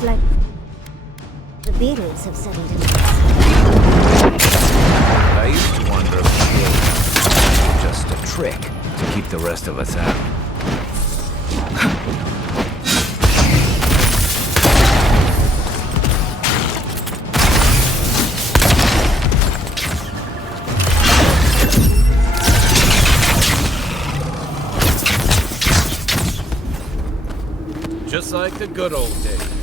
Looks like the beetles have settled in. I used to wonder if it was just a trick to keep the rest of us out. Just like the good old days.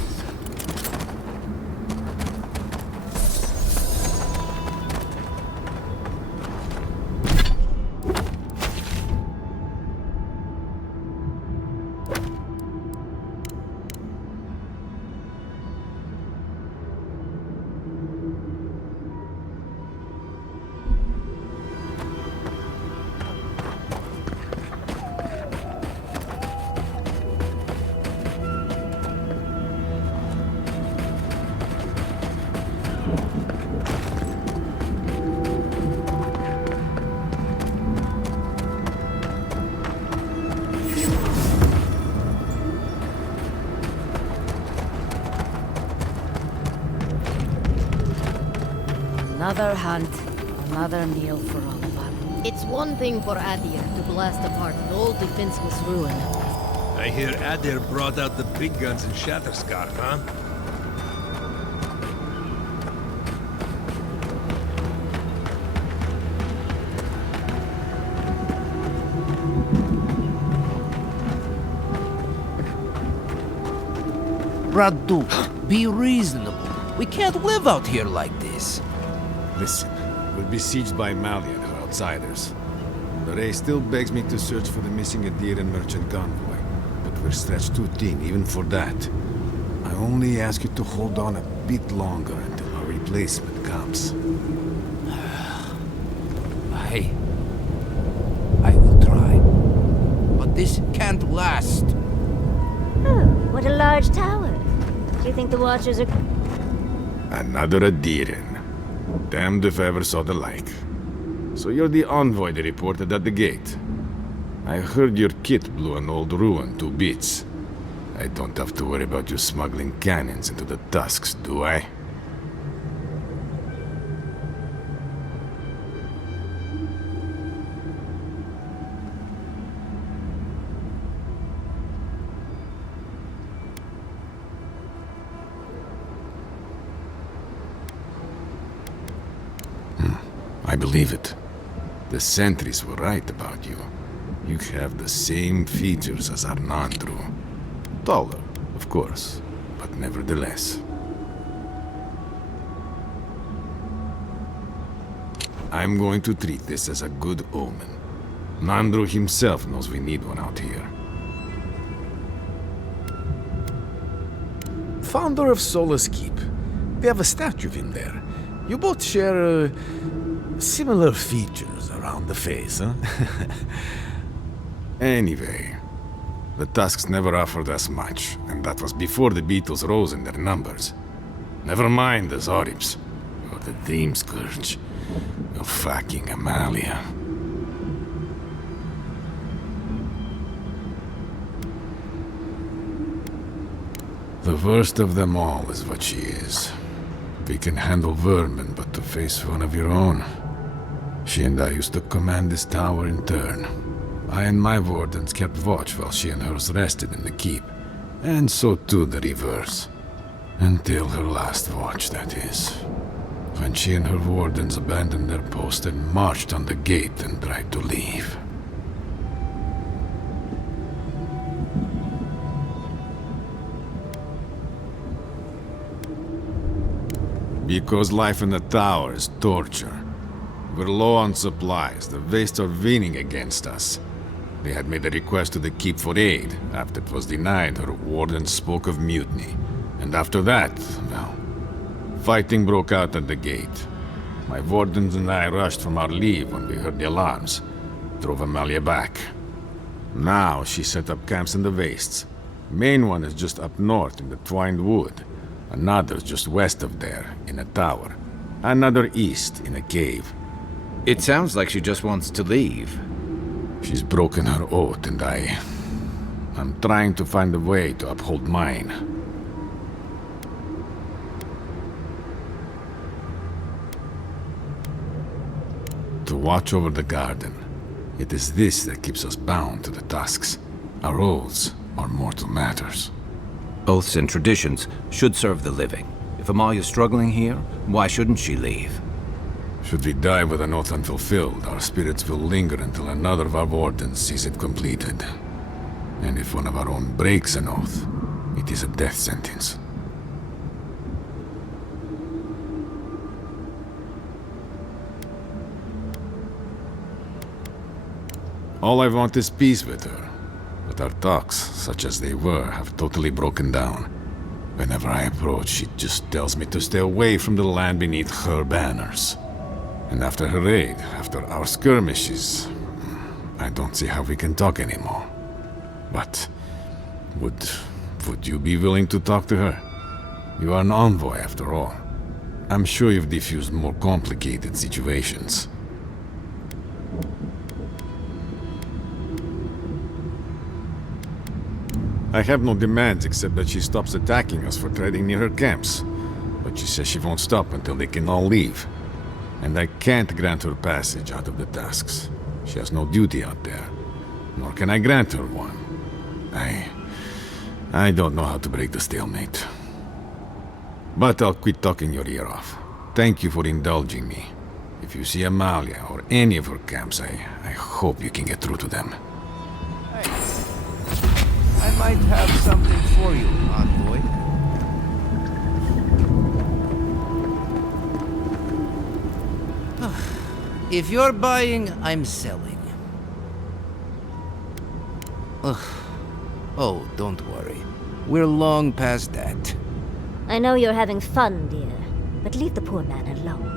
Another hunt, another meal for all of us. It's one thing for Adir to blast apart an old defenseless ruin. I hear Adir brought out the big guns in Shatterscar, huh? Radu, be reasonable. We can't live out here like this. Listen, we're besieged by Mali and her outsiders. The Ray still begs me to search for the missing Adir and merchant convoy, but we're stretched too thin even for that. I only ask you to hold on a bit longer until our replacement comes. I will try. But this can't last. Oh, what a large tower. Do you think the Watchers are... Another Adiran. Damned if I ever saw the like. So you're the envoy they reported at the gate. I heard your kit blew an old ruin to bits. I don't have to worry about you smuggling cannons into the tusks, do I? I believe it. The sentries were right about you. You have the same features as Arnandru. Taller, of course, but nevertheless. I'm going to treat this as a good omen. Nandru himself knows we need one out here. Founder of Solace Keep. We have a statue of him there. You both share, similar features around the face, huh? Anyway, the Tusks never offered us much, and that was before the Beetles rose in their numbers. Never mind the Zoribs, or the Dream Scourge, or fucking Amalia. The worst of them all is what she is. We can handle vermin, but to face one of your own... She and I used to command this tower in turn. I and my wardens kept watch while she and hers rested in the keep. And so too the reverse. Until her last watch, that is. When she and her wardens abandoned their post and marched on the gate and tried to leave. Because life in the tower is torture. We're low on supplies. The Wastes are winning against us. They had made a request to the keep for aid. After it was denied, her warden spoke of mutiny. And after that, well, fighting broke out at the gate. My wardens and I rushed from our leave when we heard the alarms. Drove Amalia back. Now she set up camps in the Wastes. Main one is just up north in the Twined Wood. Another's just west of there, in a tower. Another east, in a cave. It sounds like she just wants to leave. She's broken her oath, and I'm trying to find a way to uphold mine. To watch over the garden. It is this that keeps us bound to the tusks. Our oaths are mortal matters. Oaths and traditions should serve the living. If Amalia's struggling here, why shouldn't she leave? Should we die with an oath unfulfilled, our spirits will linger until another of our wardens sees it completed. And if one of our own breaks an oath, it is a death sentence. All I want is peace with her. But our talks, such as they were, have totally broken down. Whenever I approach, she just tells me to stay away from the land beneath her banners. And after her raid, after our skirmishes, I don't see how we can talk anymore. But would you be willing to talk to her? You are an envoy, after all. I'm sure you've diffused more complicated situations. I have no demands except that she stops attacking us for trading near her camps. But she says she won't stop until they can all leave. And I can't grant her passage out of the tasks. She has no duty out there. Nor can I grant her one. I don't know how to break the stalemate. But I'll quit talking your ear off. Thank you for indulging me. If you see Amalia or any of her camps, I hope you can get through to them. I might have something for you, envoy. If you're buying, I'm selling. Ugh. Oh, don't worry. We're long past that. I know you're having fun, dear, but leave the poor man alone.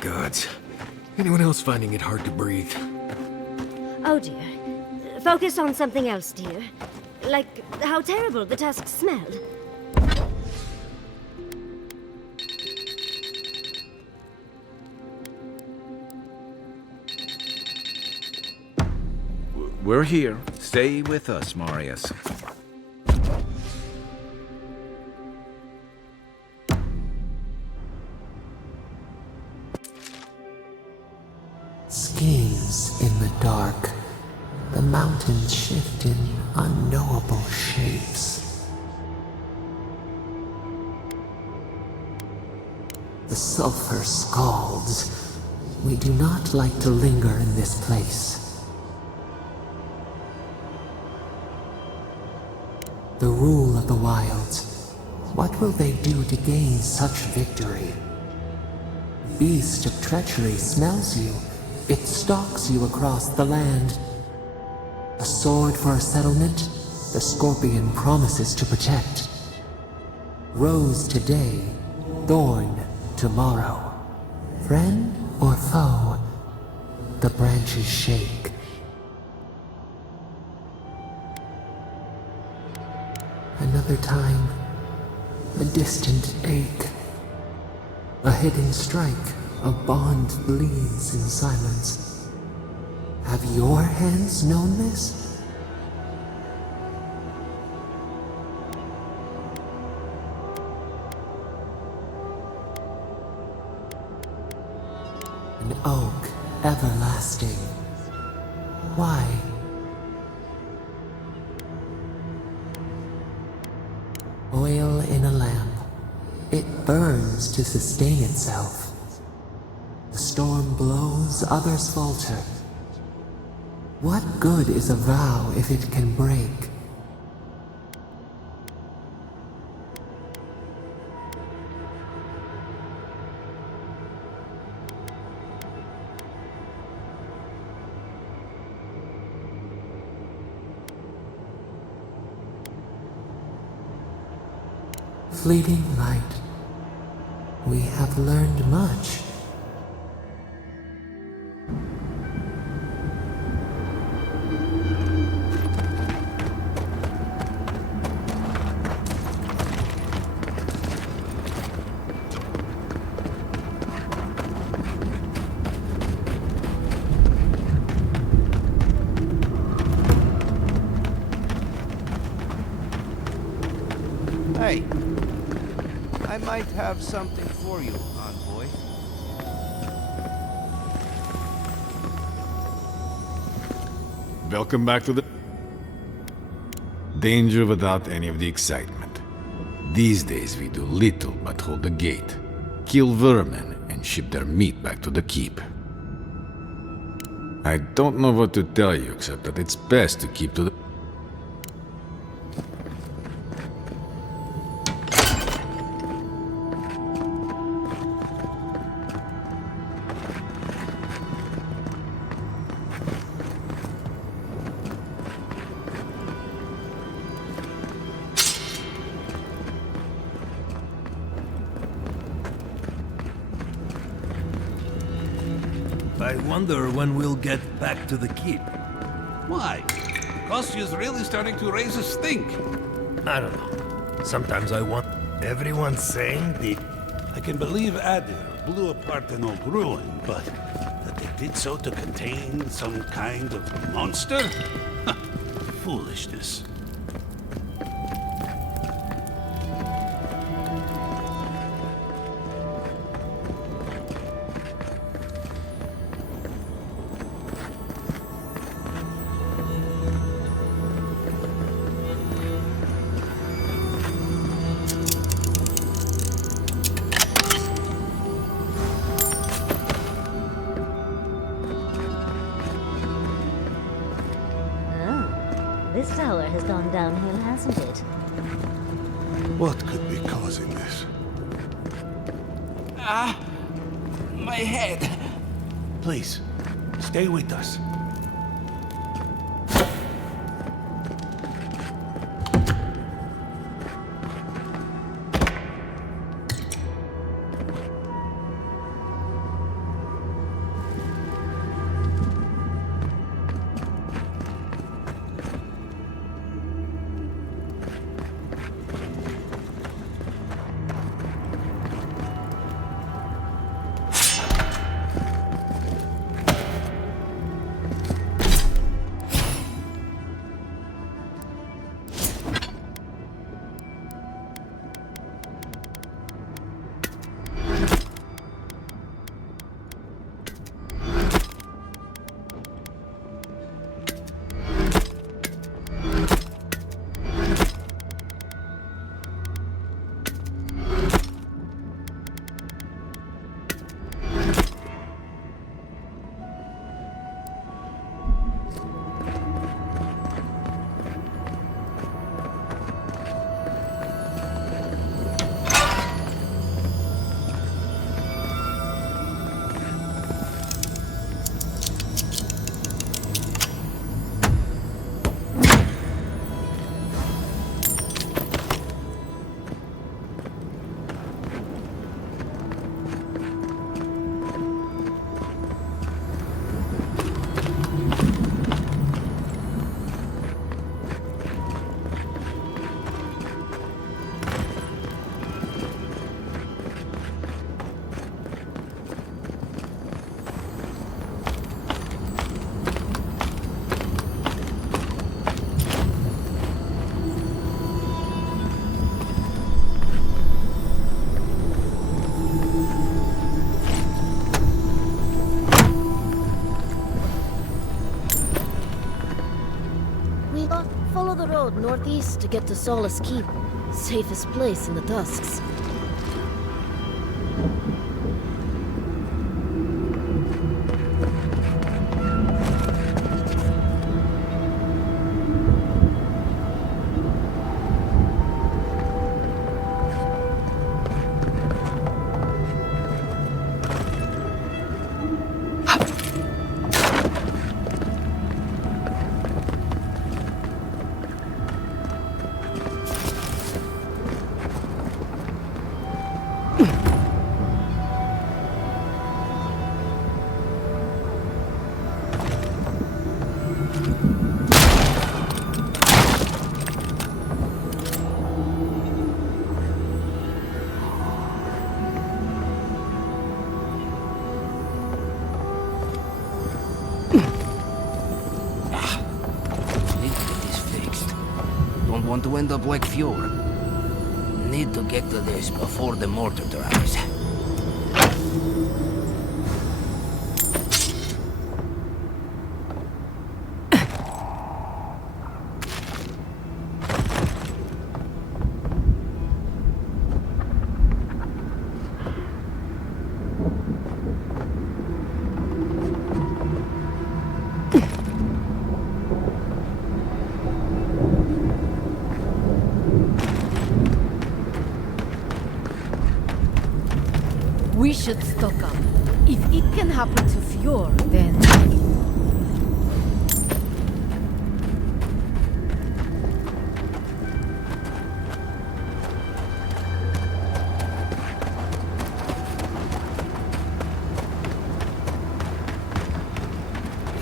Gods. Anyone else finding it hard to breathe? Oh dear. Focus on something else, dear. Like how terrible the tusks smell. We're here. Stay with us, Marius. Schemes in the dark. The mountains shift in unknowable shapes. The sulfur scalds. We do not like to linger in this place. The rule of the wilds. What will they do to gain such victory? Beast of treachery smells you. It stalks you across the land. A sword for a settlement, the scorpion promises to protect. Rose today, thorn tomorrow. Friend or foe, the branches shake. Another time, a distant ache. A hidden strike, a bond bleeds in silence. Have your hands known this? An oak everlasting. Why? Oil in a lamp. It burns to sustain itself. The storm blows, others falter. What good is a vow if it can break? Fleeting light. We have learned much. Hey, I might have something for you, envoy. Welcome back to the... Danger without any of the excitement. These days we do little but hold the gate, kill vermin, and ship their meat back to the keep. I don't know what to tell you except that it's best to keep to the... I wonder when we'll get back to the keep. Why? Kostyu's really starting to raise a stink. I don't know. Sometimes I want... Everyone's saying the... I can believe Adir blew apart an old ruin, but that they did so to contain some kind of monster? Huh. Foolishness. This tower has gone downhill, hasn't it? What could be causing this? My head. Please, stay with us. road northeast to get to Solace Keep. Safest place in the Tusks. Want to end up like Fjord. Need to get to this before the mortar dries. We should stock up. If it can happen to Fjord, then...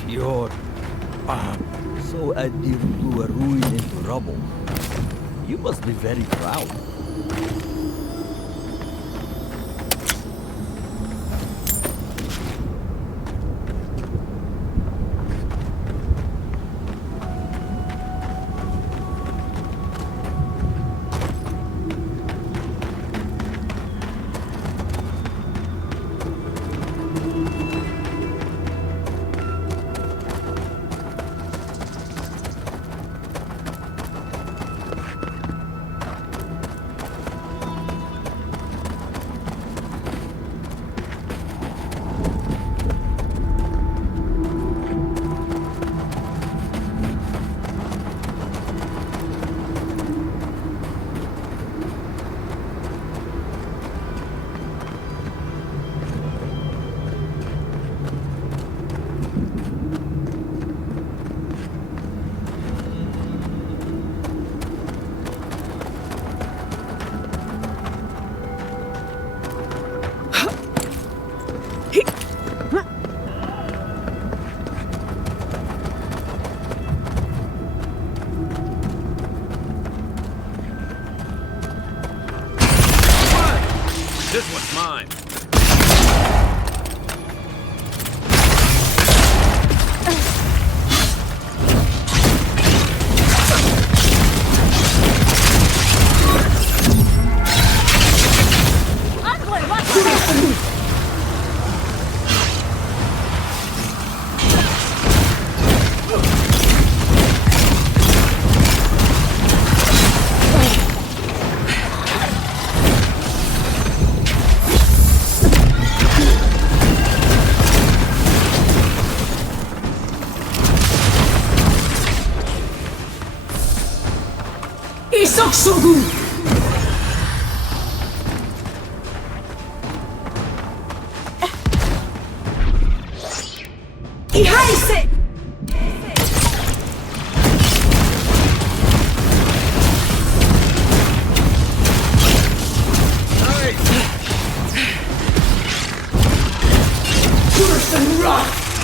Fjord. So Adir blew a ruin into rubble. You must be very proud. This one's mine.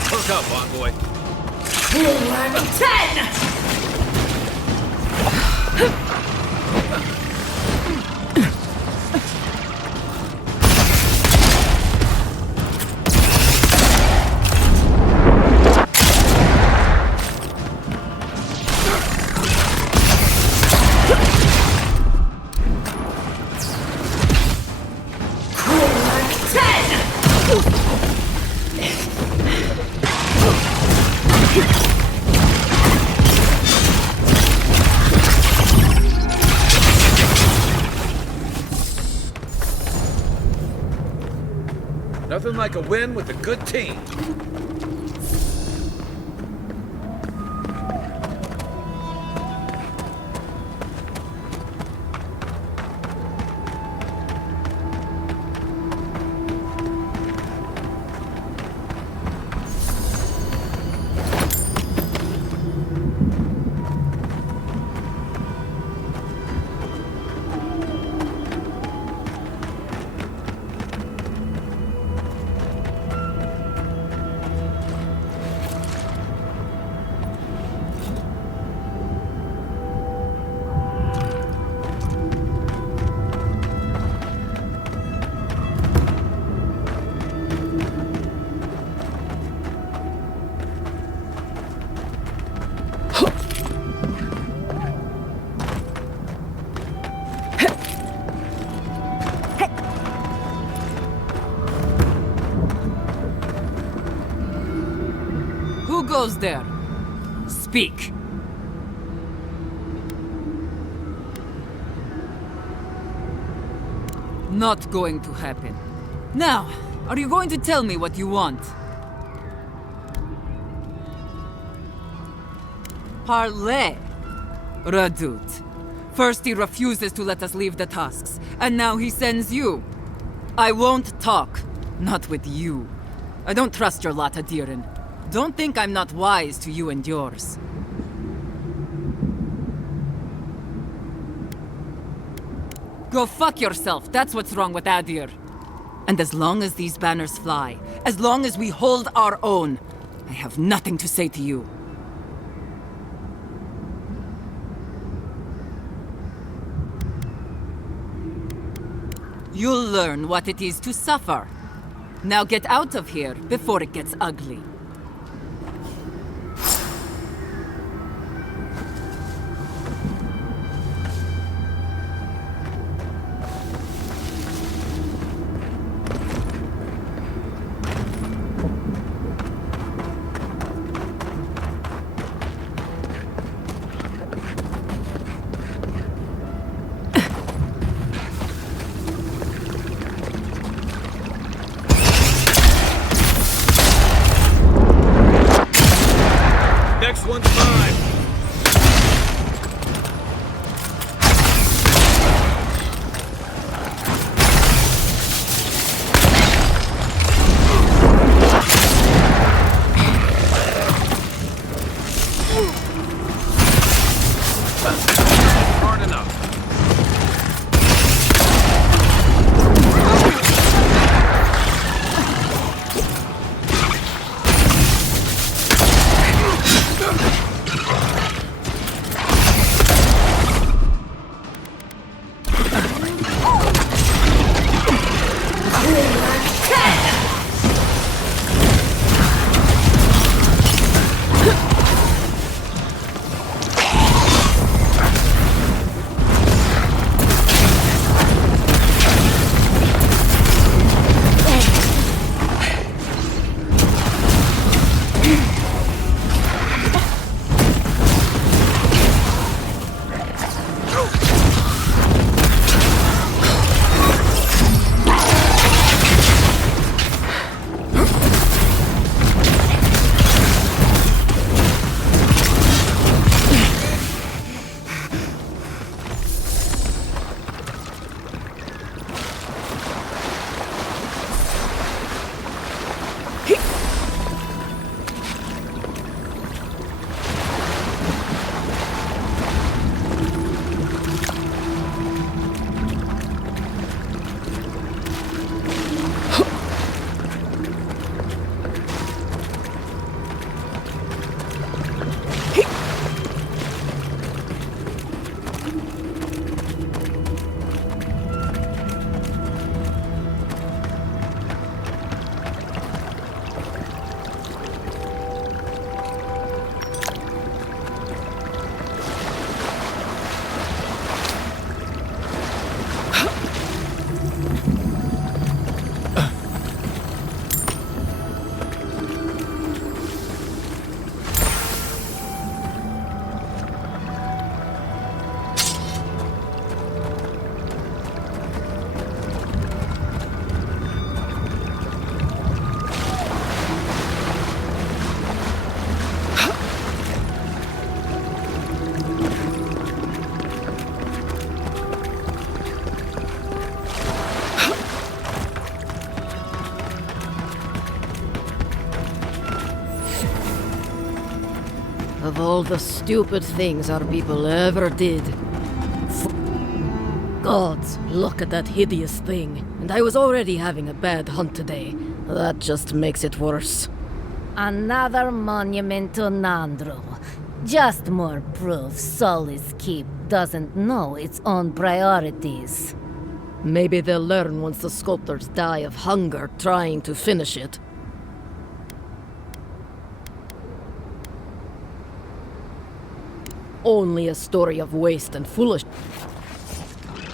Hook up, envoy. Nothing like a win with a good team. Who goes there? Speak. Not going to happen. Now, are you going to tell me what you want? Parley. Radut. First he refuses to let us leave the tusks, and now he sends you. I won't talk. Not with you. I don't trust your lot, Adirin. Don't think I'm not wise to you and yours. Go fuck yourself, that's what's wrong with Adir. And as long as these banners fly, as long as we hold our own, I have nothing to say to you. You'll learn what it is to suffer. Now get out of here before it gets ugly. Next one's mine. Hard enough. Of all the stupid things our people ever did. Gods, look at that hideous thing. And I was already having a bad hunt today. That just makes it worse. Another monument to Nandru. Just more proof Sully's keep doesn't know its own priorities. Maybe they'll learn once the sculptors die of hunger trying to finish it. Only a story of waste and foolish.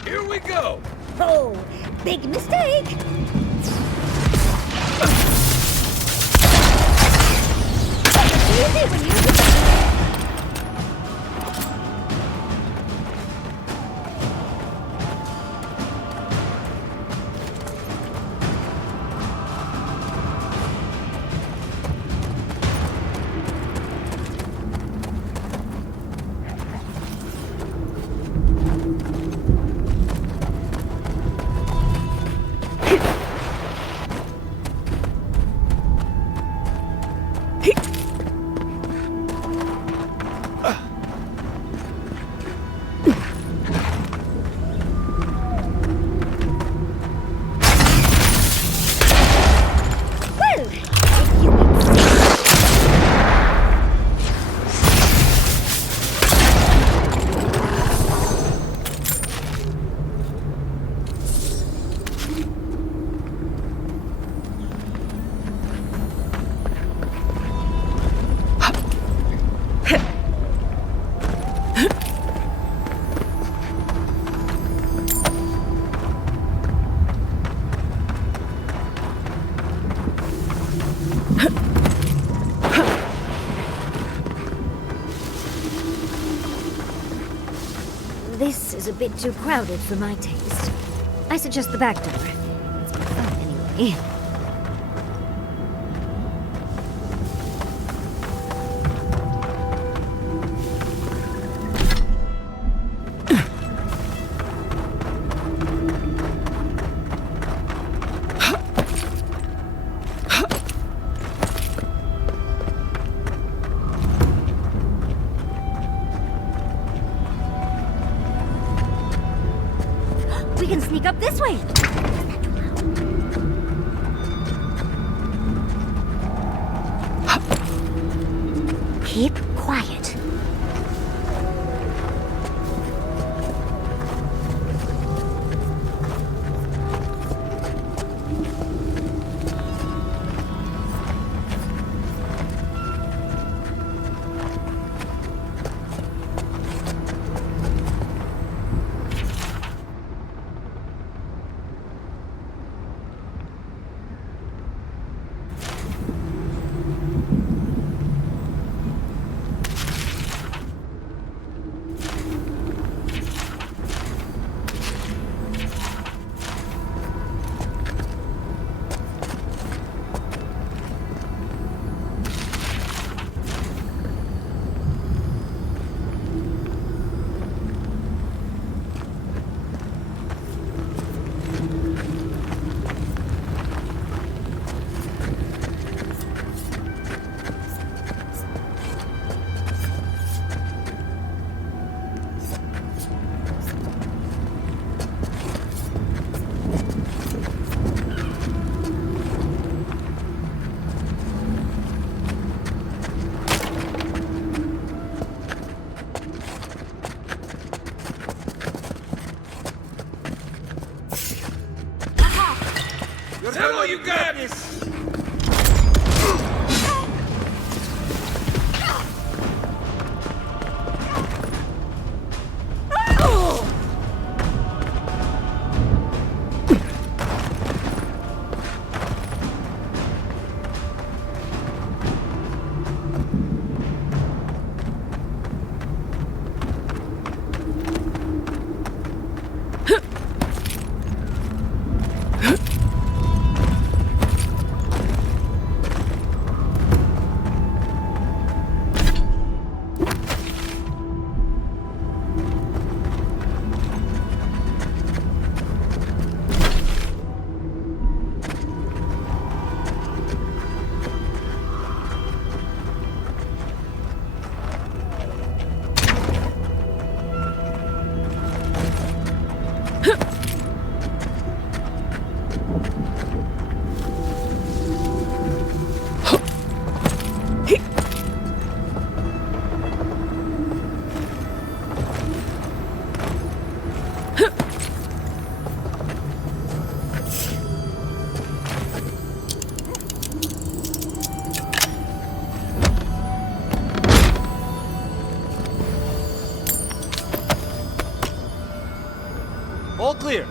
Here we go! Oh, big mistake! Easy when you... This is a bit too crowded for my taste. I suggest the back door. It's more fun anyway. We can sneak up this way. Keep quiet. All clear.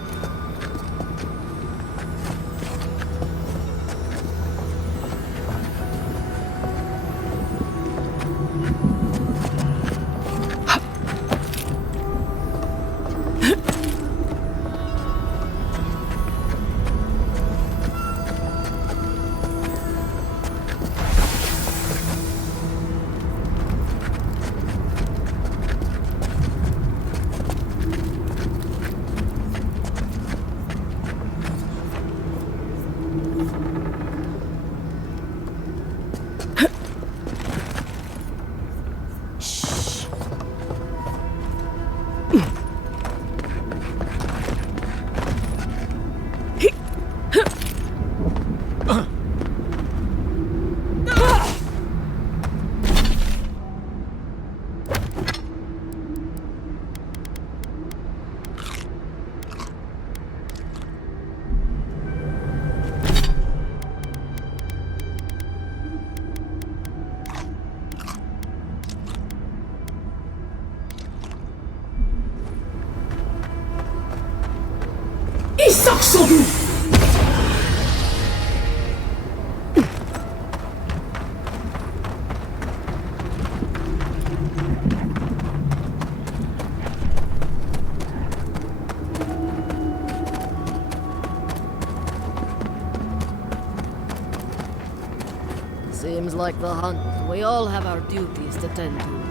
Seems like the hunt. We all have our duties to tend to.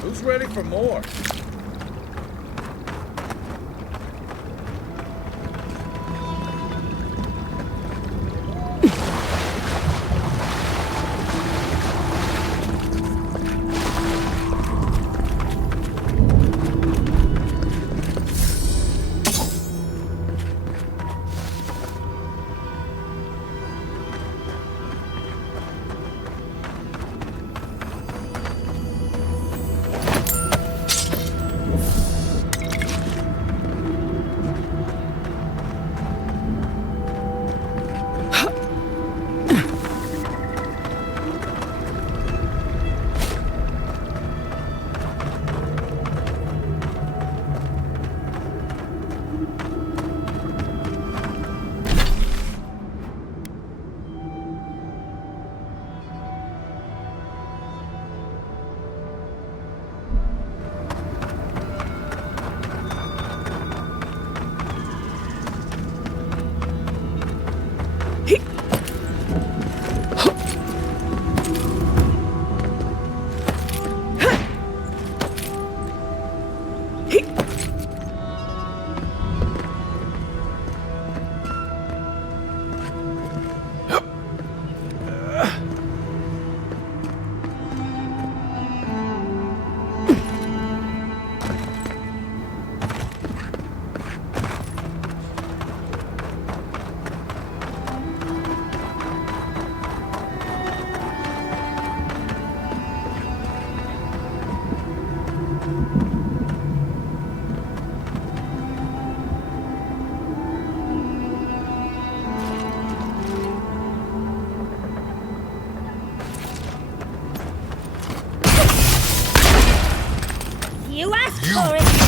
Who's ready for more? You asked for it!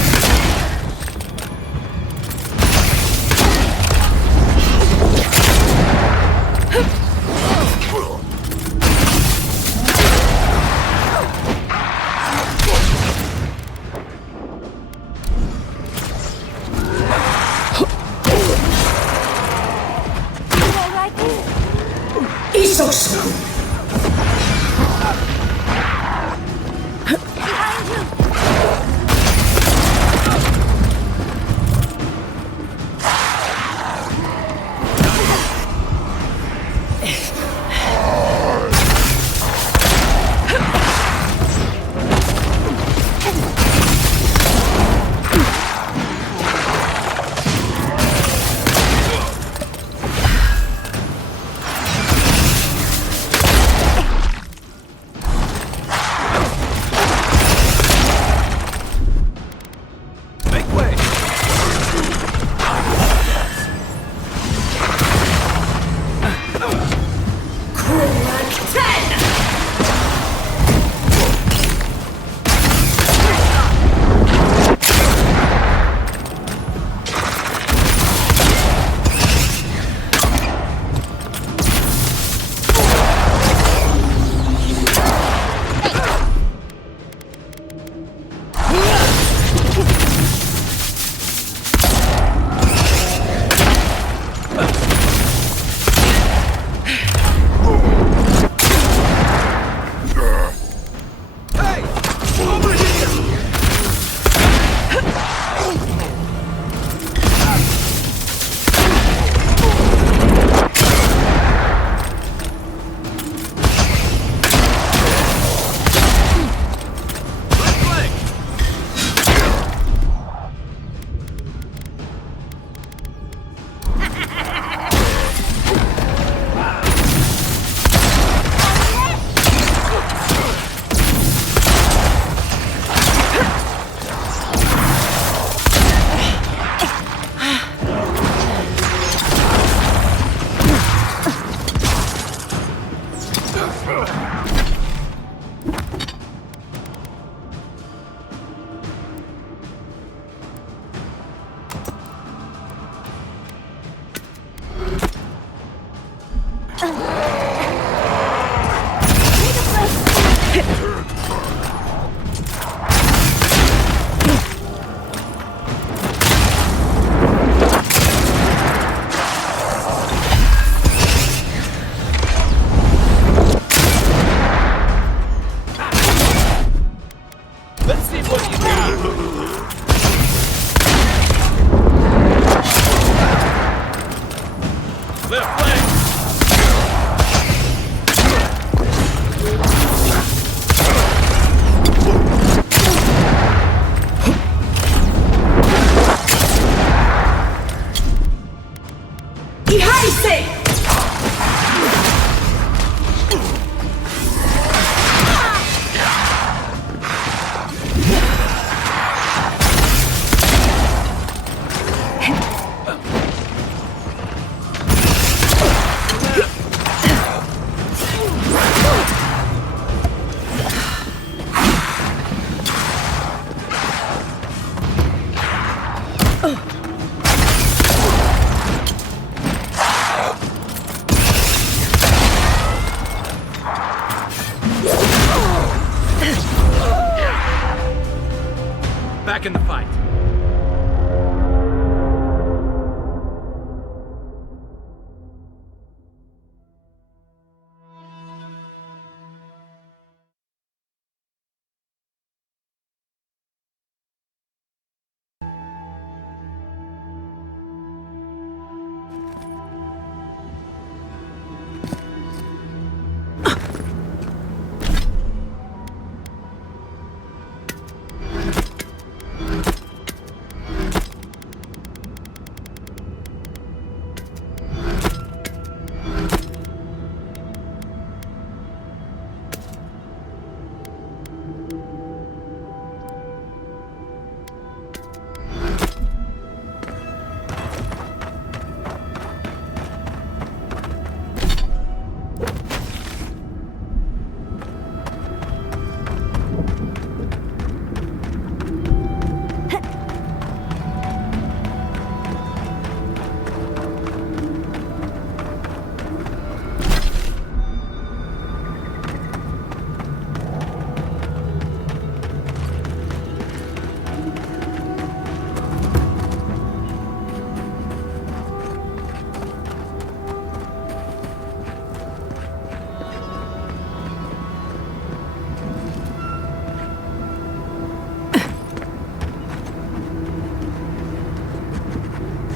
back in the fight.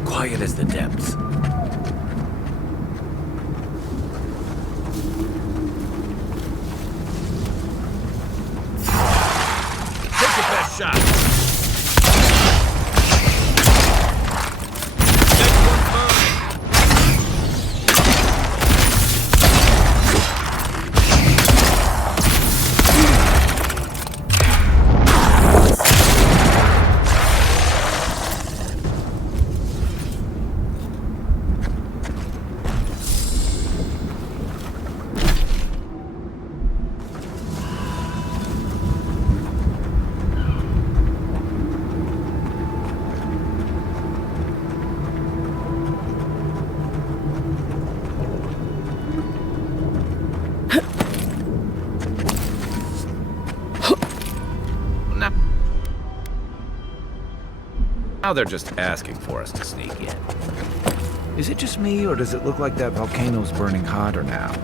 Quiet as the depths. Take your best shot. Next one's mine. Now they're just asking for us to sneak in. Is it just me, or does it look like that volcano's burning hotter now?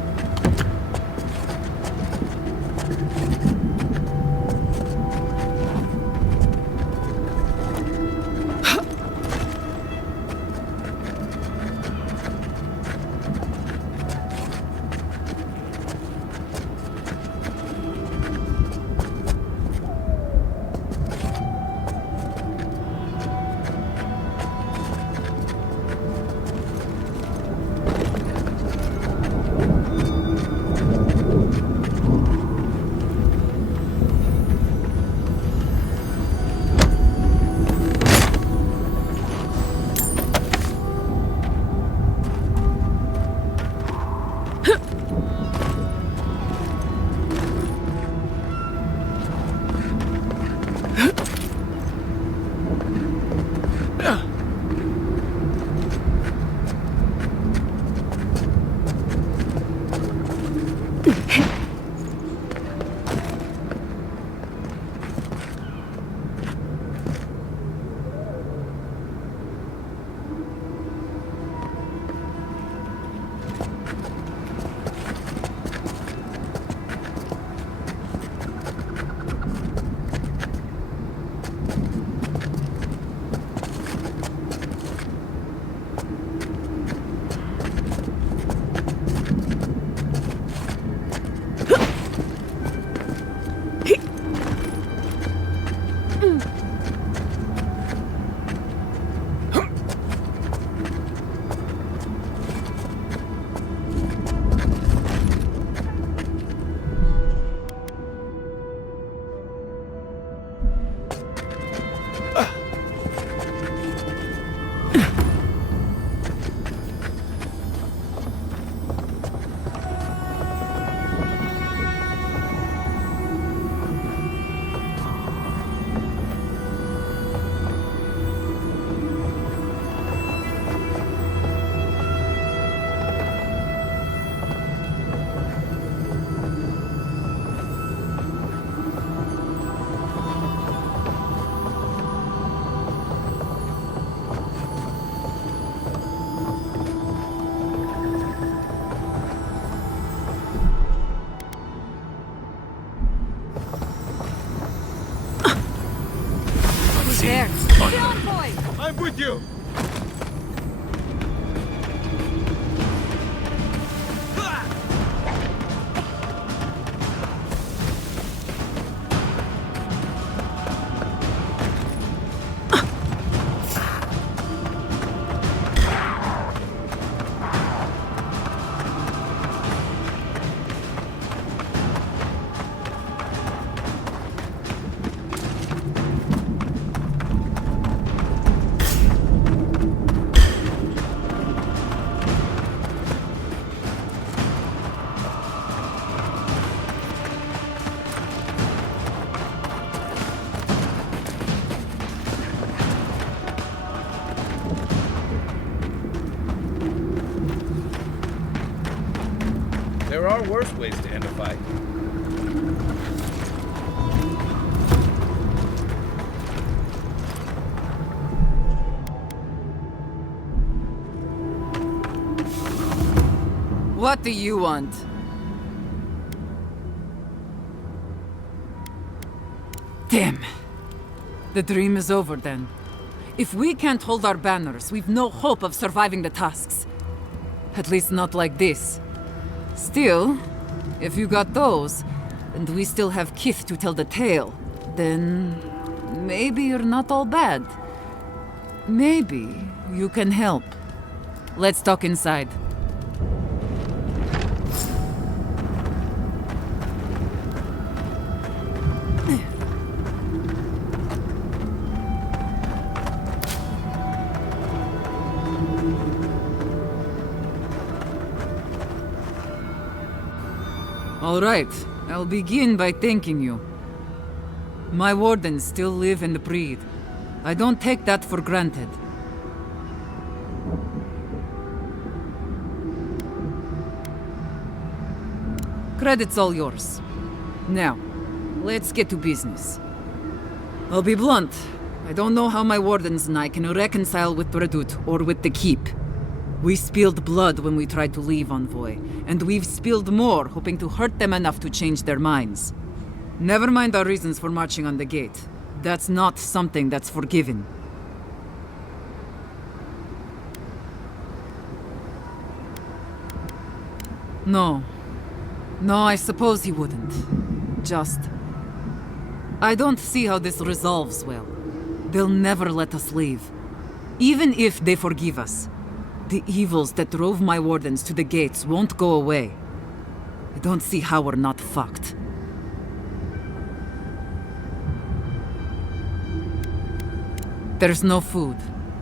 I'm with you! There are worse ways to end a fight. What do you want? Damn. The dream is over then. If we can't hold our banners, we've no hope of surviving the tasks. At least not like this. Still, if you got those, and we still have Kith to tell the tale, then maybe you're not all bad. Maybe you can help. Let's talk inside. All right, I'll begin by thanking you. My wardens still live and breathe. I don't take that for granted. Credit's all yours. Now, let's get to business. I'll be blunt. I don't know how my wardens and I can reconcile with Redoute or with the Keep. We spilled blood when we tried to leave Envoy, and we've spilled more hoping to hurt them enough to change their minds. Never mind our reasons for marching on the gate. That's not something that's forgiven. No. No, I suppose he wouldn't. Just... I don't see how this resolves well. They'll never let us leave. Even if they forgive us. The evils that drove my wardens to the gates won't go away. I don't see how we're not fucked. There's no food.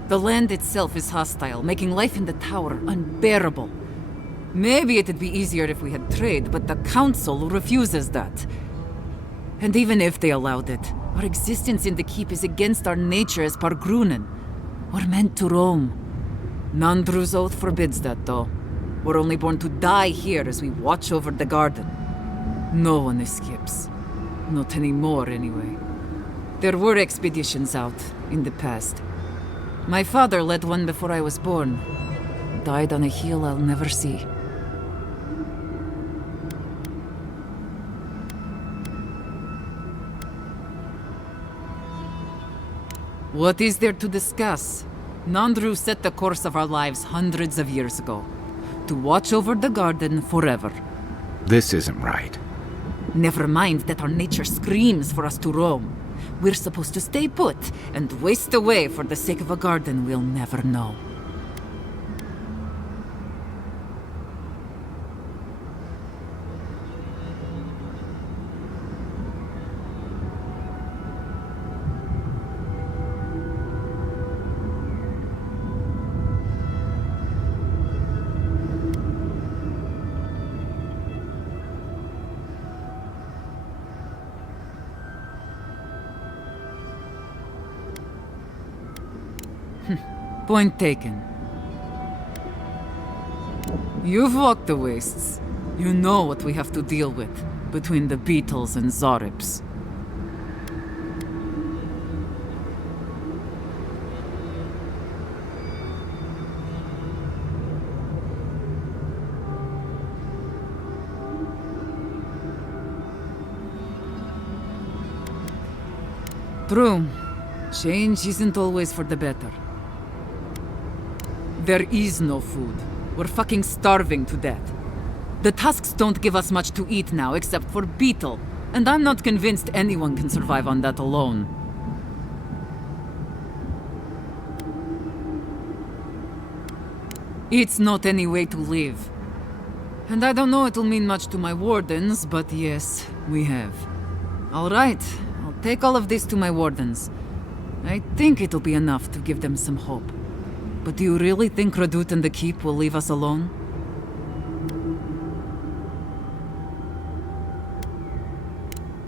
The land itself is hostile, making life in the tower unbearable. Maybe it'd be easier if we had trade, but the Council refuses that. And even if they allowed it, our existence in the Keep is against our nature as Pargrunen. We're meant to roam. Nandru's oath forbids that, though. We're only born to die here as we watch over the garden. No one escapes. Not anymore, anyway. There were expeditions out, in the past. My father led one before I was born. Died on a hill I'll never see. What is there to discuss? Nandru set the course of our lives hundreds of years ago. To watch over the garden forever. This isn't right. Never mind that our nature screams for us to roam. We're supposed to stay put and waste away for the sake of a garden we'll never know. Point taken. You've walked the wastes. You know what we have to deal with between the beetles and Zarips. True. Change isn't always for the better. There is no food. We're fucking starving to death. The tusks don't give us much to eat now except for beetle, and I'm not convinced anyone can survive on that alone. It's not any way to live. And I don't know it'll mean much to my wardens, but yes, we have. All right, I'll take all of this to my wardens. I think it'll be enough to give them some hope. But do you really think Radut and the Keep will leave us alone?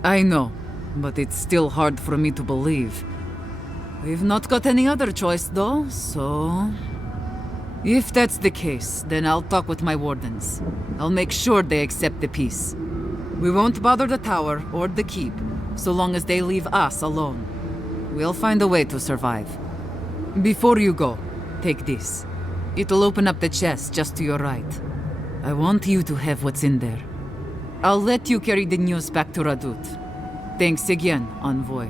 I know, but it's still hard for me to believe. We've not got any other choice, though, so... If that's the case, then I'll talk with my wardens. I'll make sure they accept the peace. We won't bother the tower or the keep, so long as they leave us alone. We'll find a way to survive. Before you go, take this. It'll open up the chest just to your right. I want you to have what's in there. I'll let you carry the news back to Radut. Thanks again, Envoy.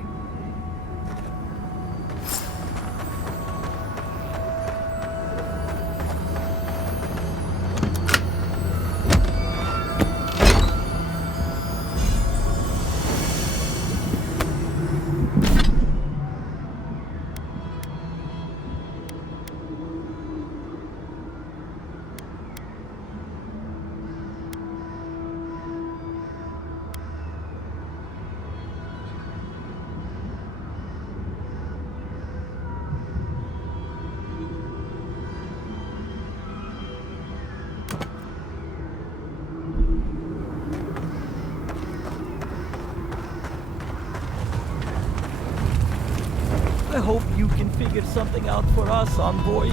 I hope you can figure something out for us, Envoy.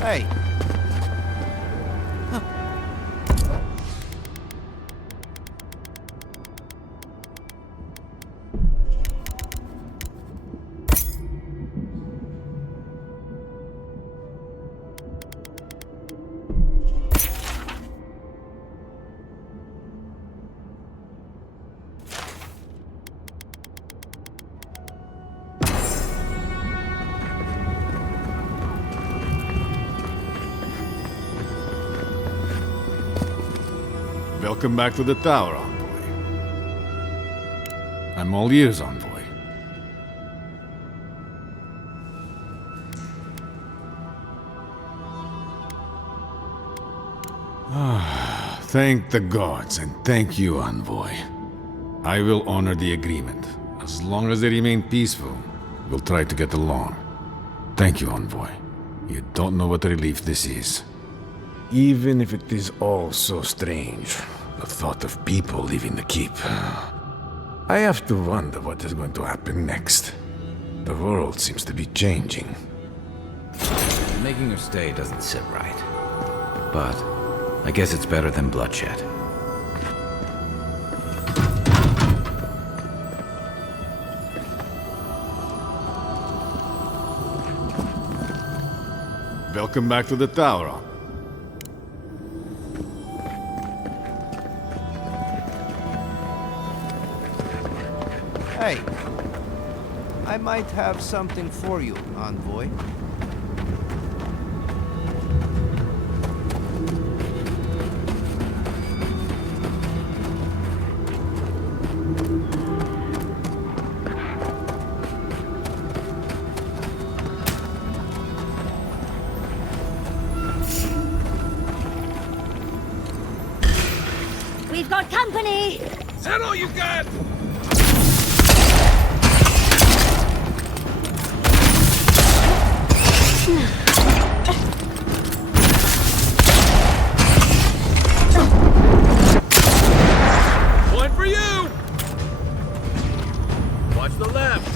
Hey. Welcome back to the tower, Envoy. I'm all ears, Envoy. Thank the gods, and thank you, Envoy. I will honor the agreement. As long as they remain peaceful, We'll try to get along. Thank you, Envoy. You don't know what a relief this is. Even if it is all so strange, the thought of people leaving the keep. I have to wonder what is going to happen next. The world seems to be changing. Making her stay doesn't sit right. But I guess it's better than bloodshed. Welcome back to the tower. Hey, I might have something for you, Envoy. We've got company! Is that all you got? One for you! Watch the left.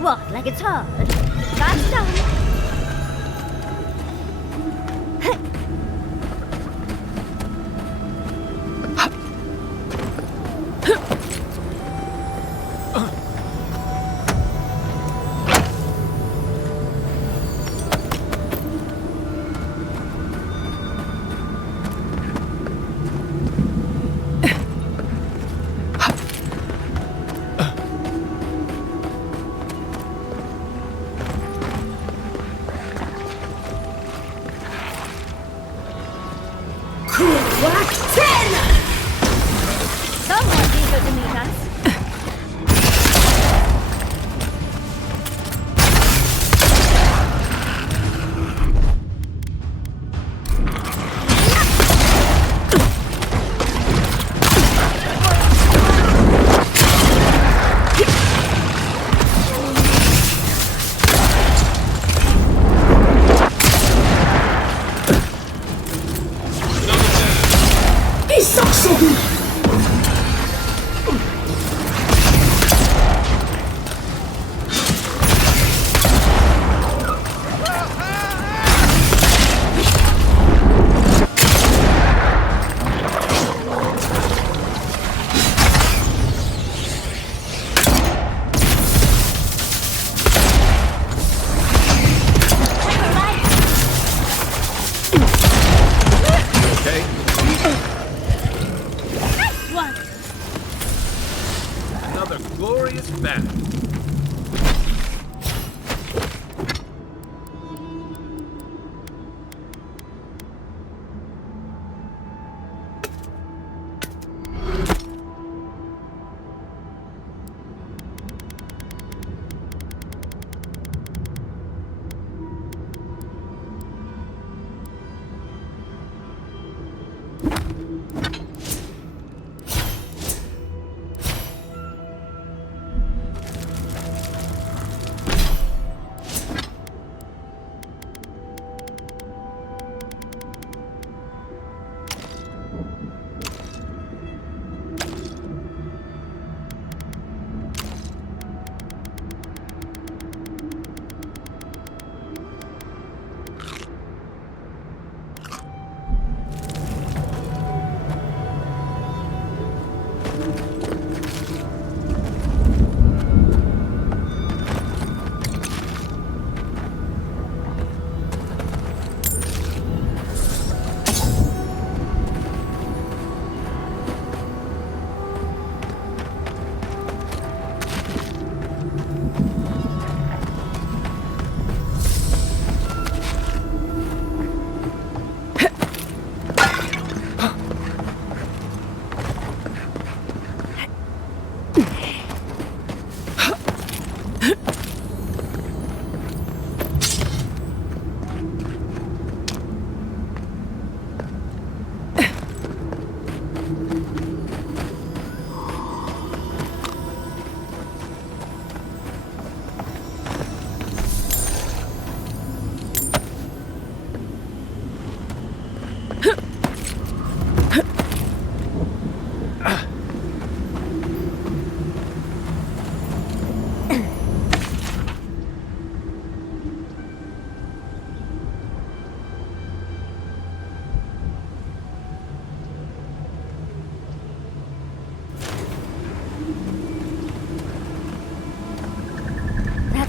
What, like it's hard? That's done. Someone's eager to meet us.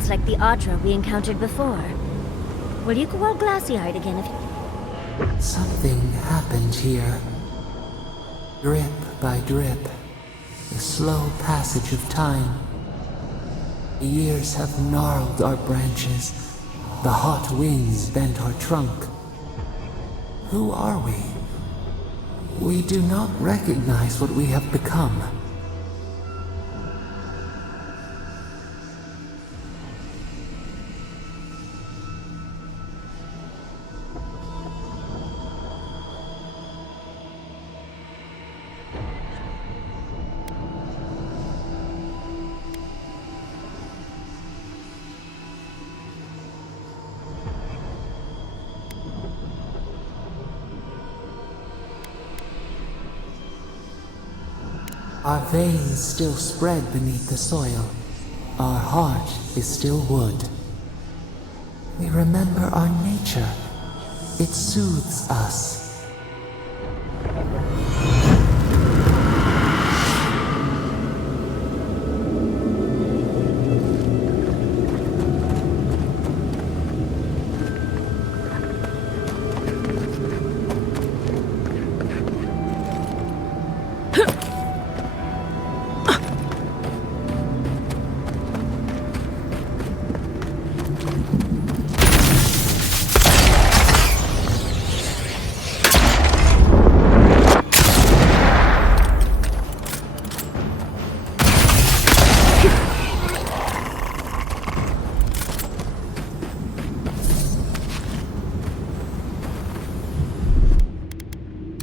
just like the Atra we encountered before. Will you go all glassy-eyed again if you... Something happened here. Drip by drip. The slow passage of time. The years have gnarled our branches. The hot winds bent our trunk. Who are we? We do not recognize what we have become. Our veins still spread beneath the soil. Our heart is still wood. We remember our nature. It soothes us.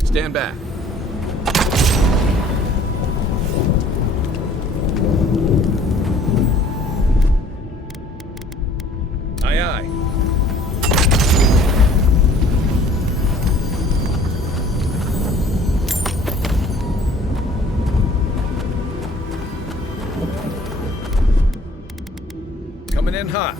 Stand back. Aye, aye. Coming in hot.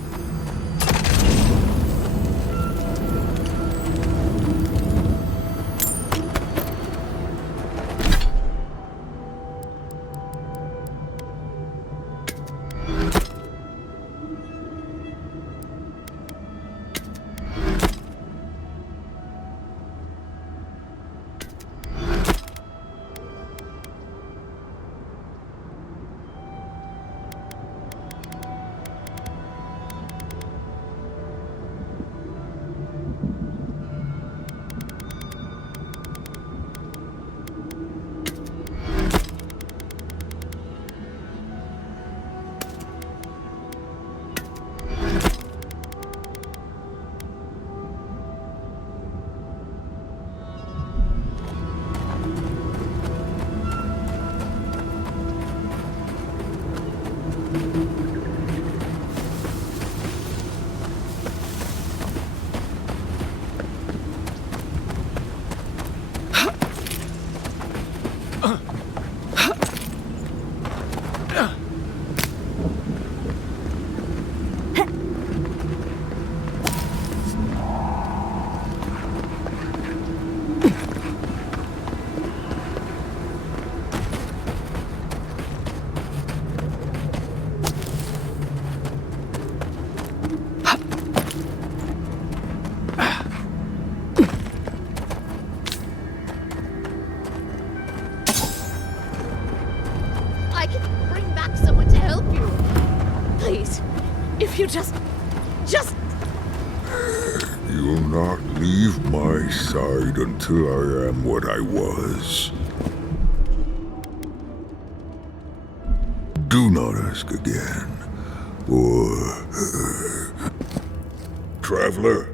I can bring back someone to help you. Please, if you just... You'll not leave my side until I am what I was. Do not ask again, or... Traveler,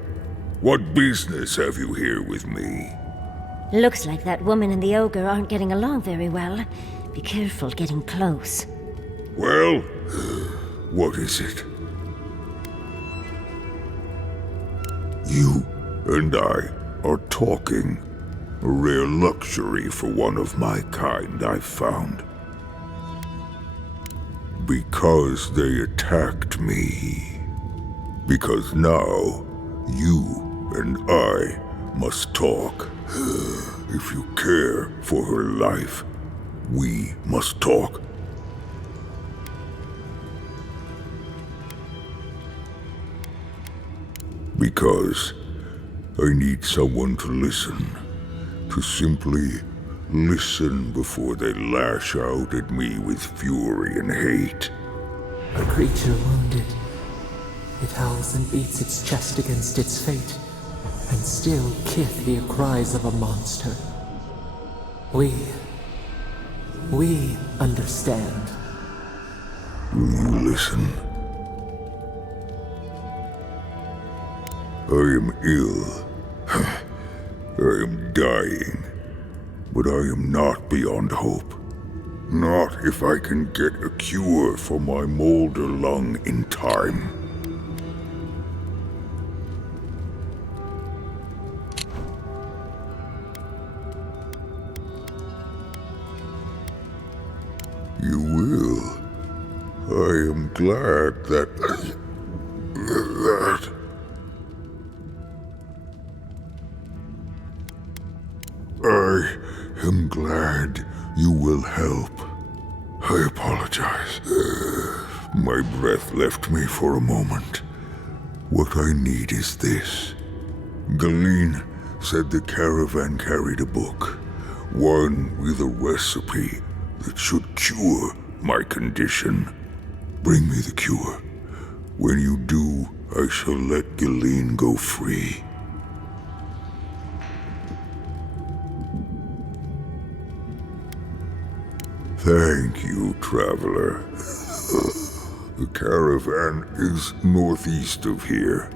what business have you here with me? Looks like that woman and the ogre aren't getting along very well. Be careful getting close. Well, what is it? You and I are talking. A rare luxury for one of my kind, I've found. Because they attacked me. Because now, you and I must talk. If you care for her life, we must talk. Because I need someone to listen. To simply listen before they lash out at me with fury and hate. A creature wounded. It howls and beats its chest against its fate, and still kith hear cries of a monster. We understand. Will you listen? I am ill. I am dying. But I am not beyond hope. Not if I can get a cure for my molder lung in time. You will. I am glad that... I am glad you will help. I apologize. My breath left me for a moment. What I need is this. Galeen said the caravan carried a book. One with a recipe that should cure my condition. Bring me the cure. When you do, I shall let Galeen go free. Thank you, traveler. The caravan is northeast of here.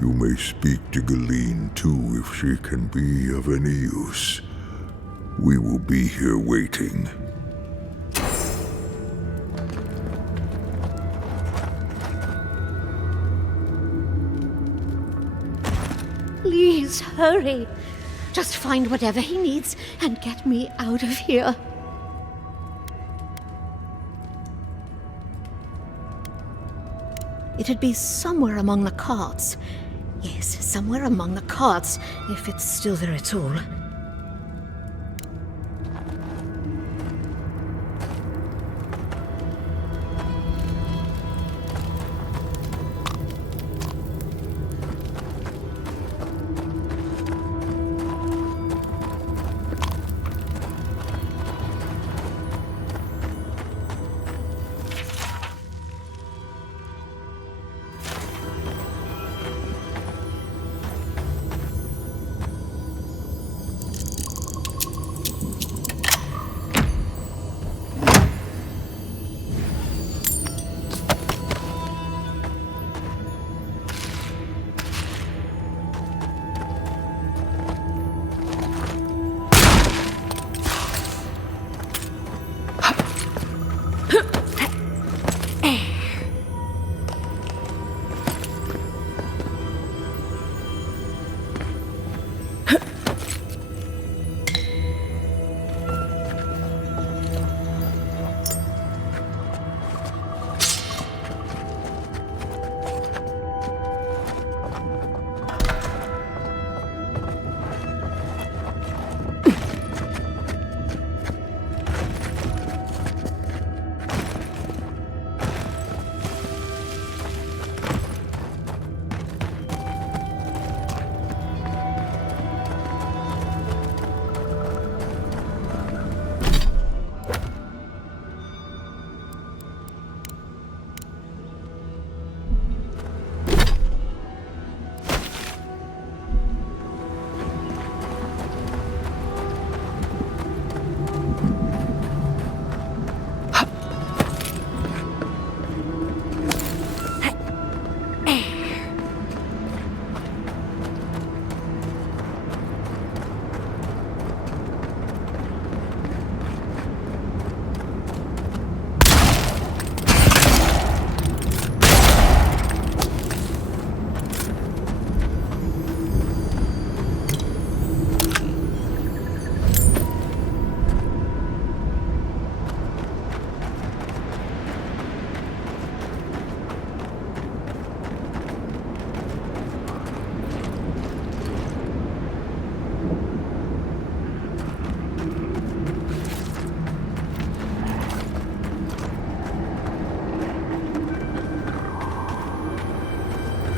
You may speak to Galeen too if she can be of any use. We will be here waiting. Please hurry. Just find whatever he needs and get me out of here. It'd be somewhere among the carts. Yes, somewhere among the carts, if it's still there at all.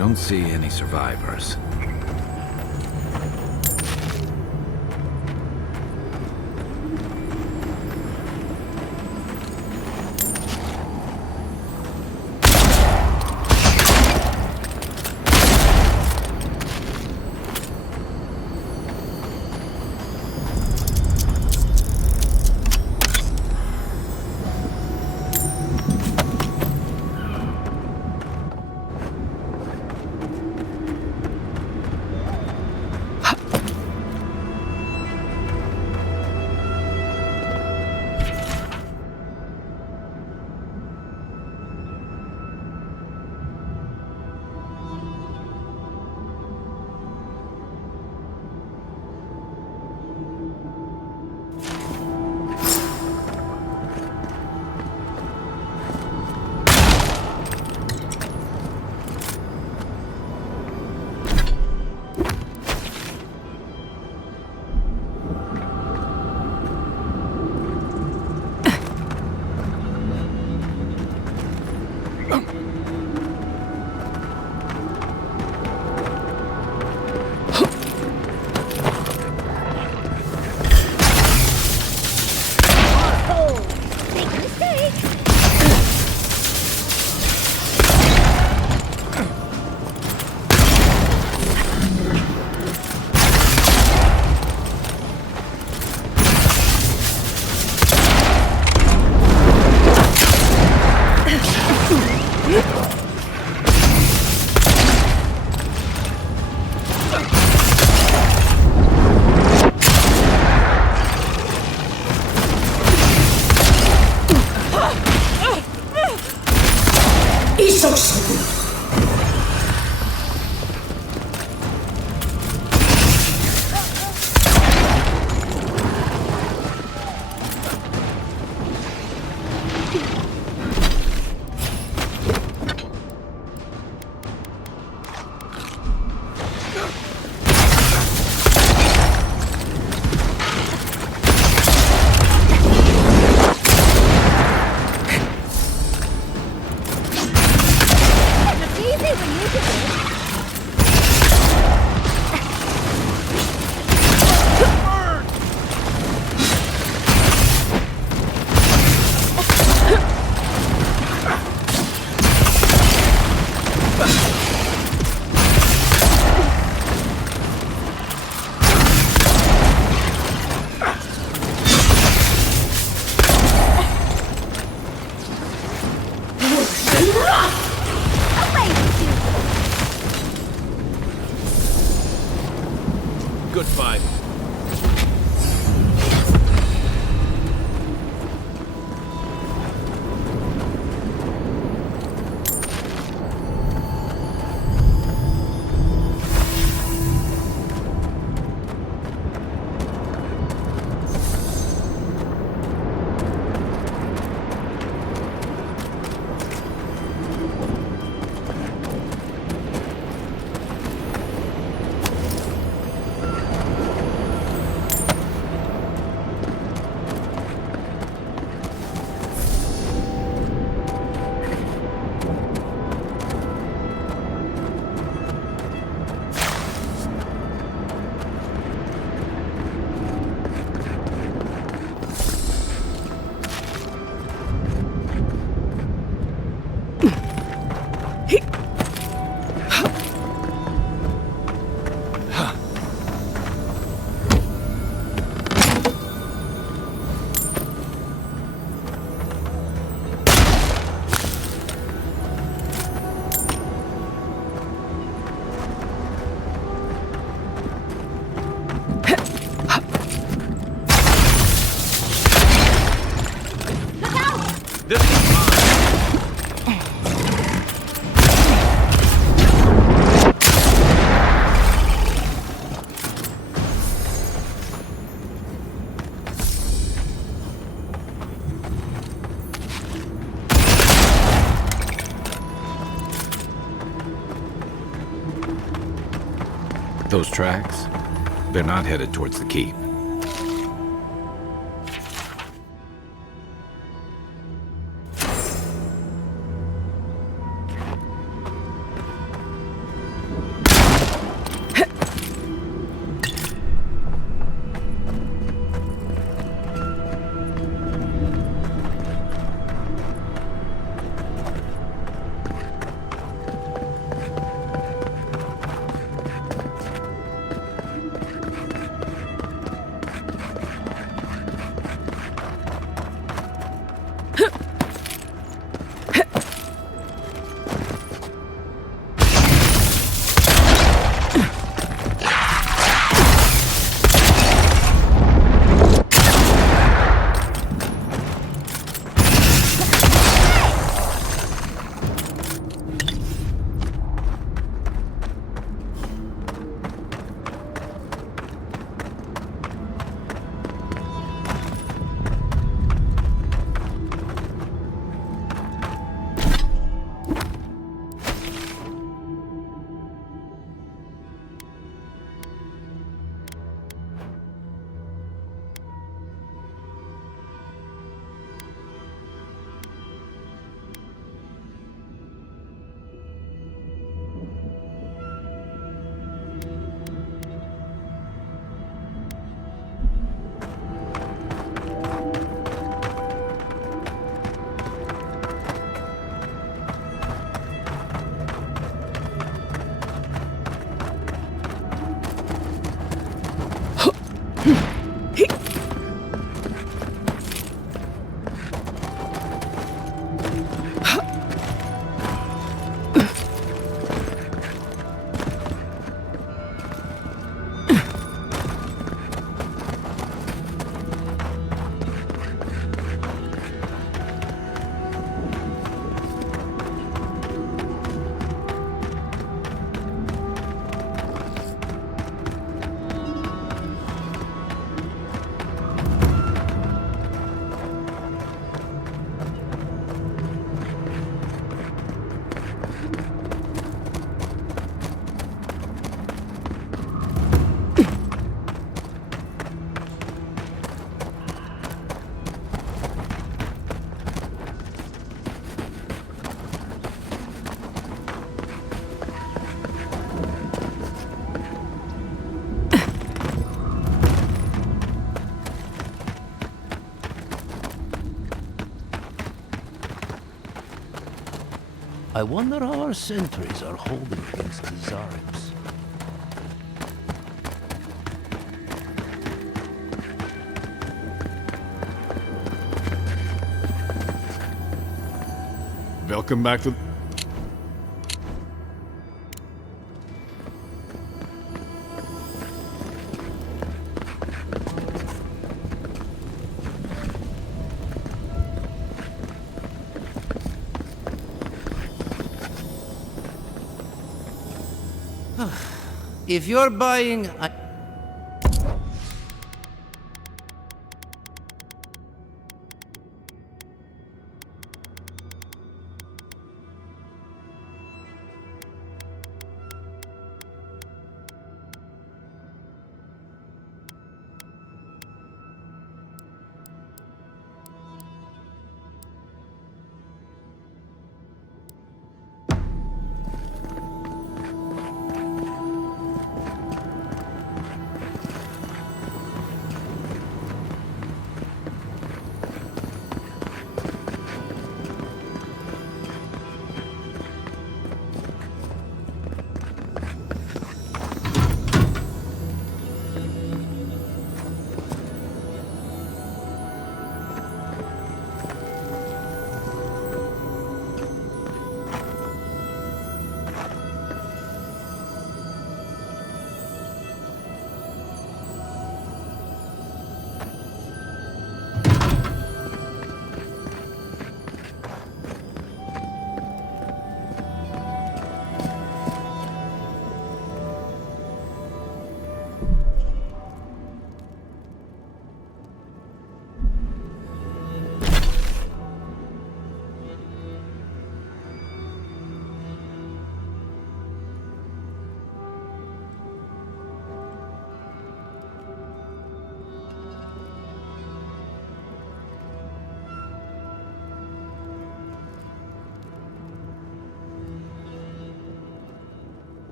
don't see any survivors. Good fight. Those tracks? They're not headed towards the keep. I wonder how our sentries are holding against the Zaribs. Welcome back to... If you're buying... I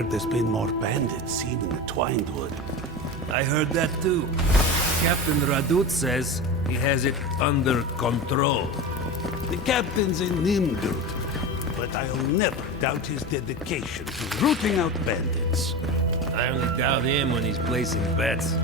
heard there's been more bandits seen in the Twined Wood. I heard that too. Captain Radut says he has it under control. The captain's a Nimdut, but I'll never doubt his dedication to rooting out bandits. I only doubt him when he's placing bets.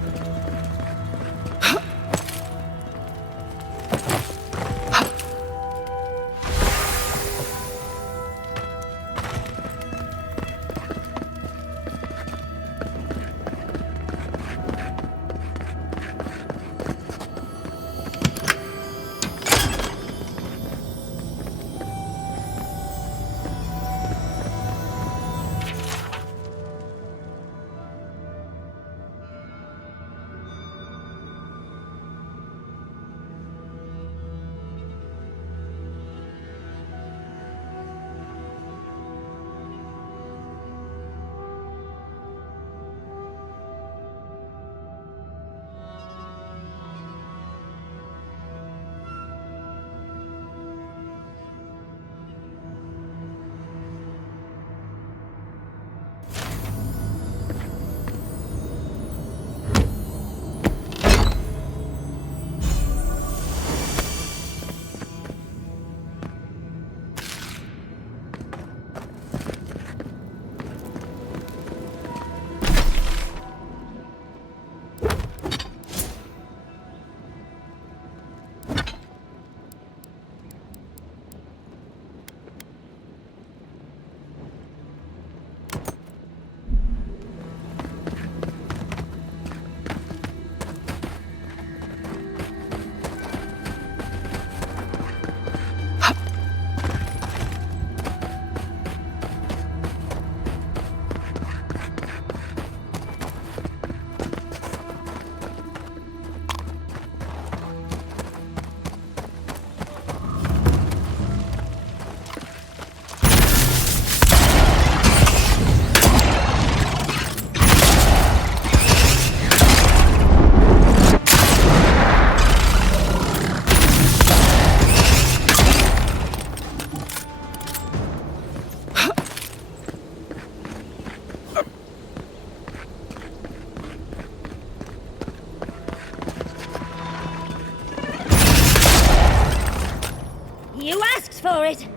You asked for it!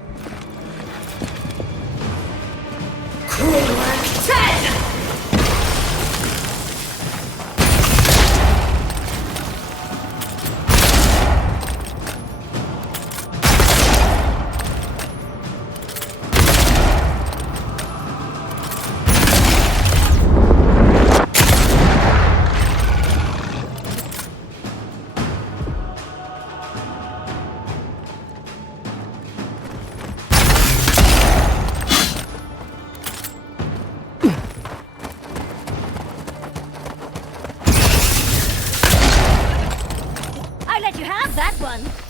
I let you have that one!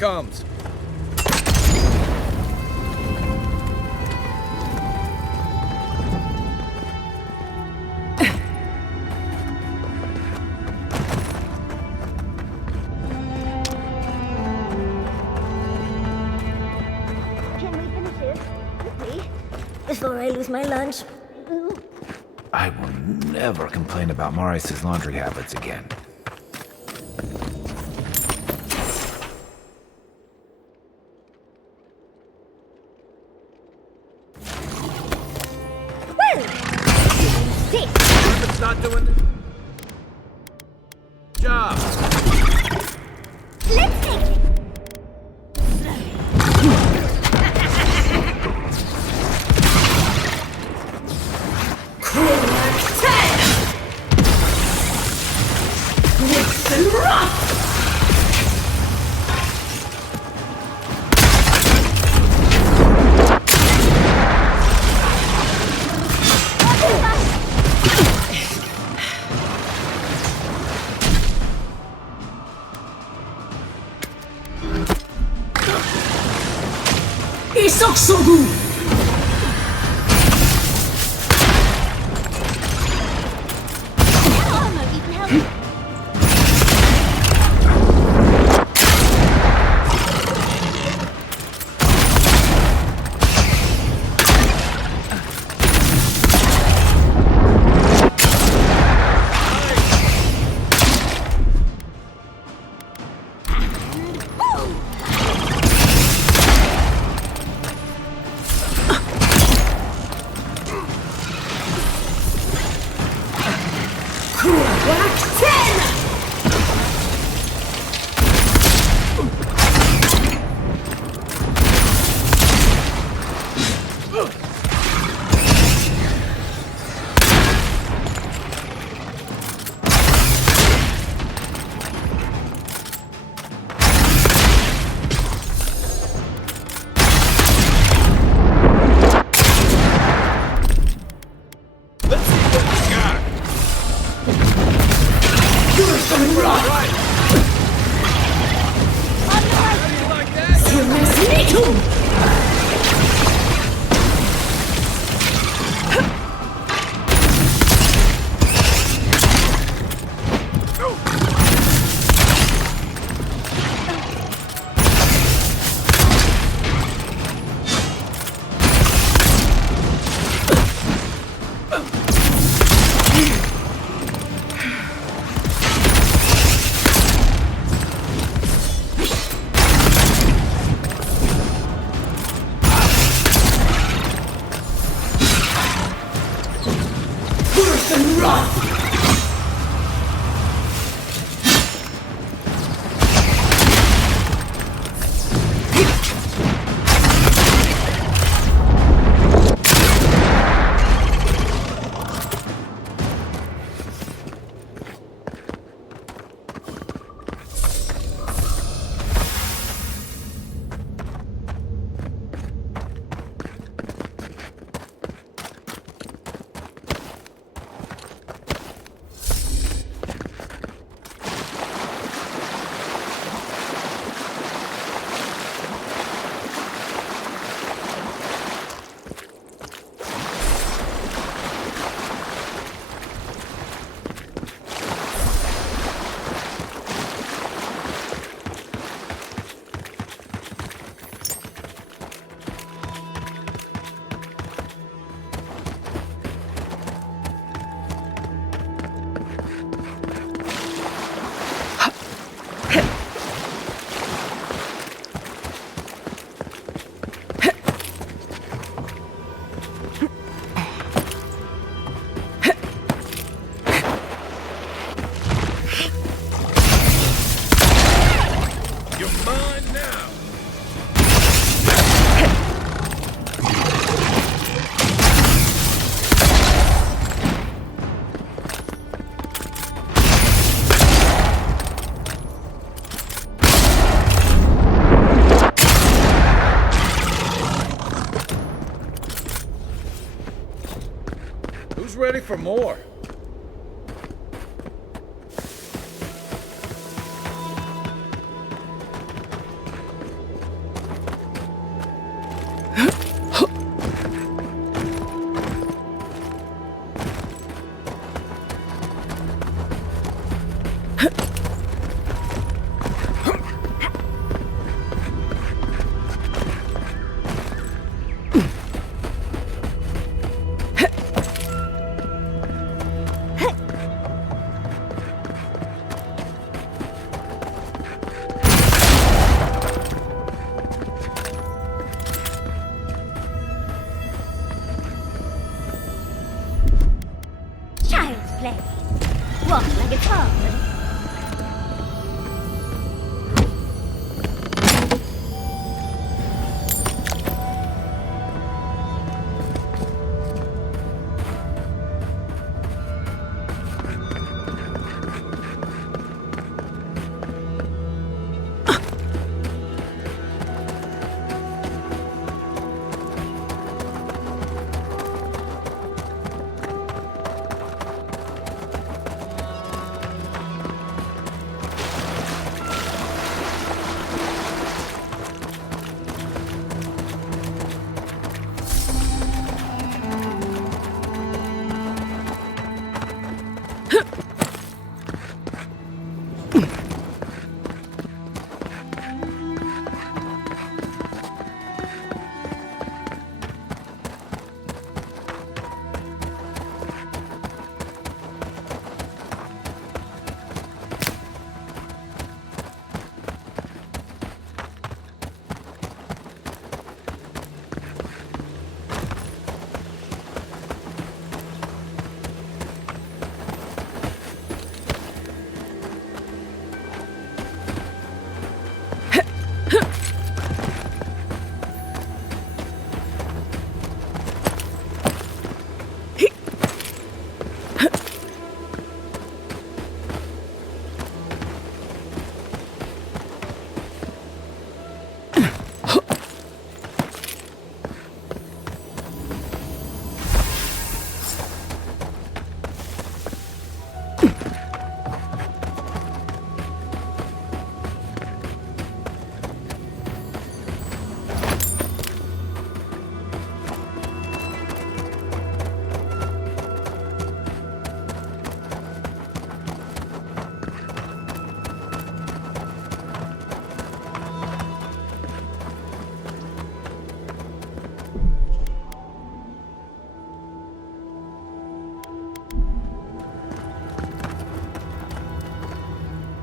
comes. Can we finish this? Quickly. Before I lose my lunch. I will never complain about Maurice's laundry habits again. It's not doing the job. Let's take it. ready for more. Child's play. Walk like it's hard.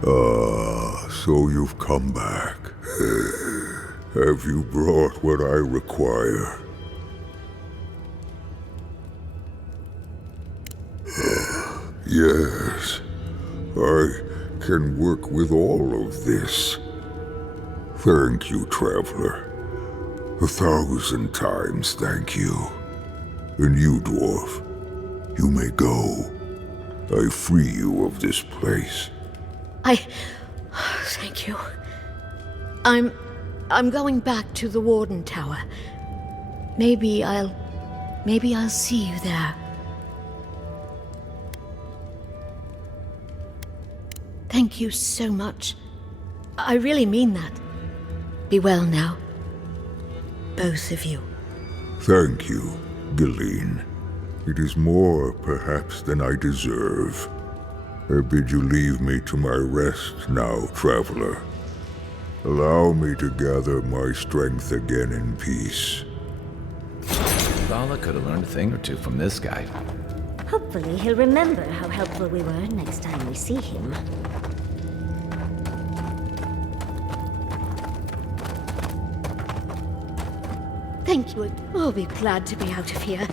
Ah, so you've come back. Have you brought what I require? Yes, I can work with all of this. Thank you, Traveler. 1,000 times thank you. And you, Dwarf, you may go. I free you of this place. Thank you. I'm going back to the Warden Tower. Maybe I'll see you there. Thank you so much. I really mean that. Be well now. Both of you. Thank you, Galeen. It is more, perhaps, than I deserve. I bid you leave me to my rest now, Traveler. Allow me to gather my strength again in peace. Vala could have learned a thing or two from this guy. Hopefully he'll remember how helpful we were next time we see him. Thank you. I'll be glad to be out of here.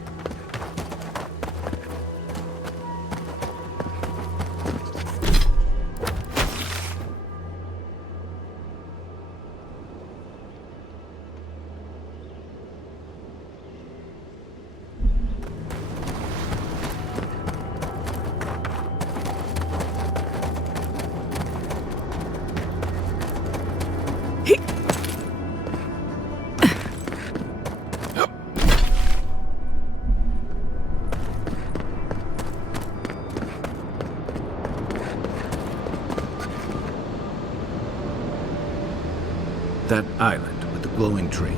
That island with the glowing tree,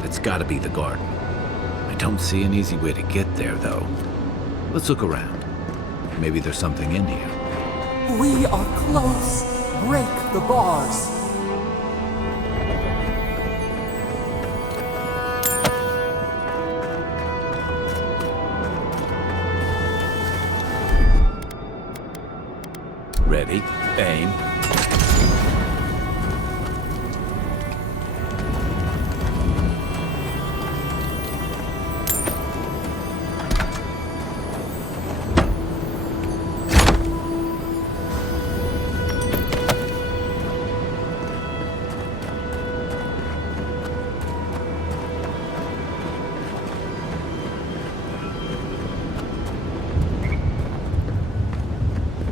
that's gotta be the garden. I don't see an easy way to get there, though. Let's look around. Maybe there's something in here. We are close. Break the bars. Ready, aim.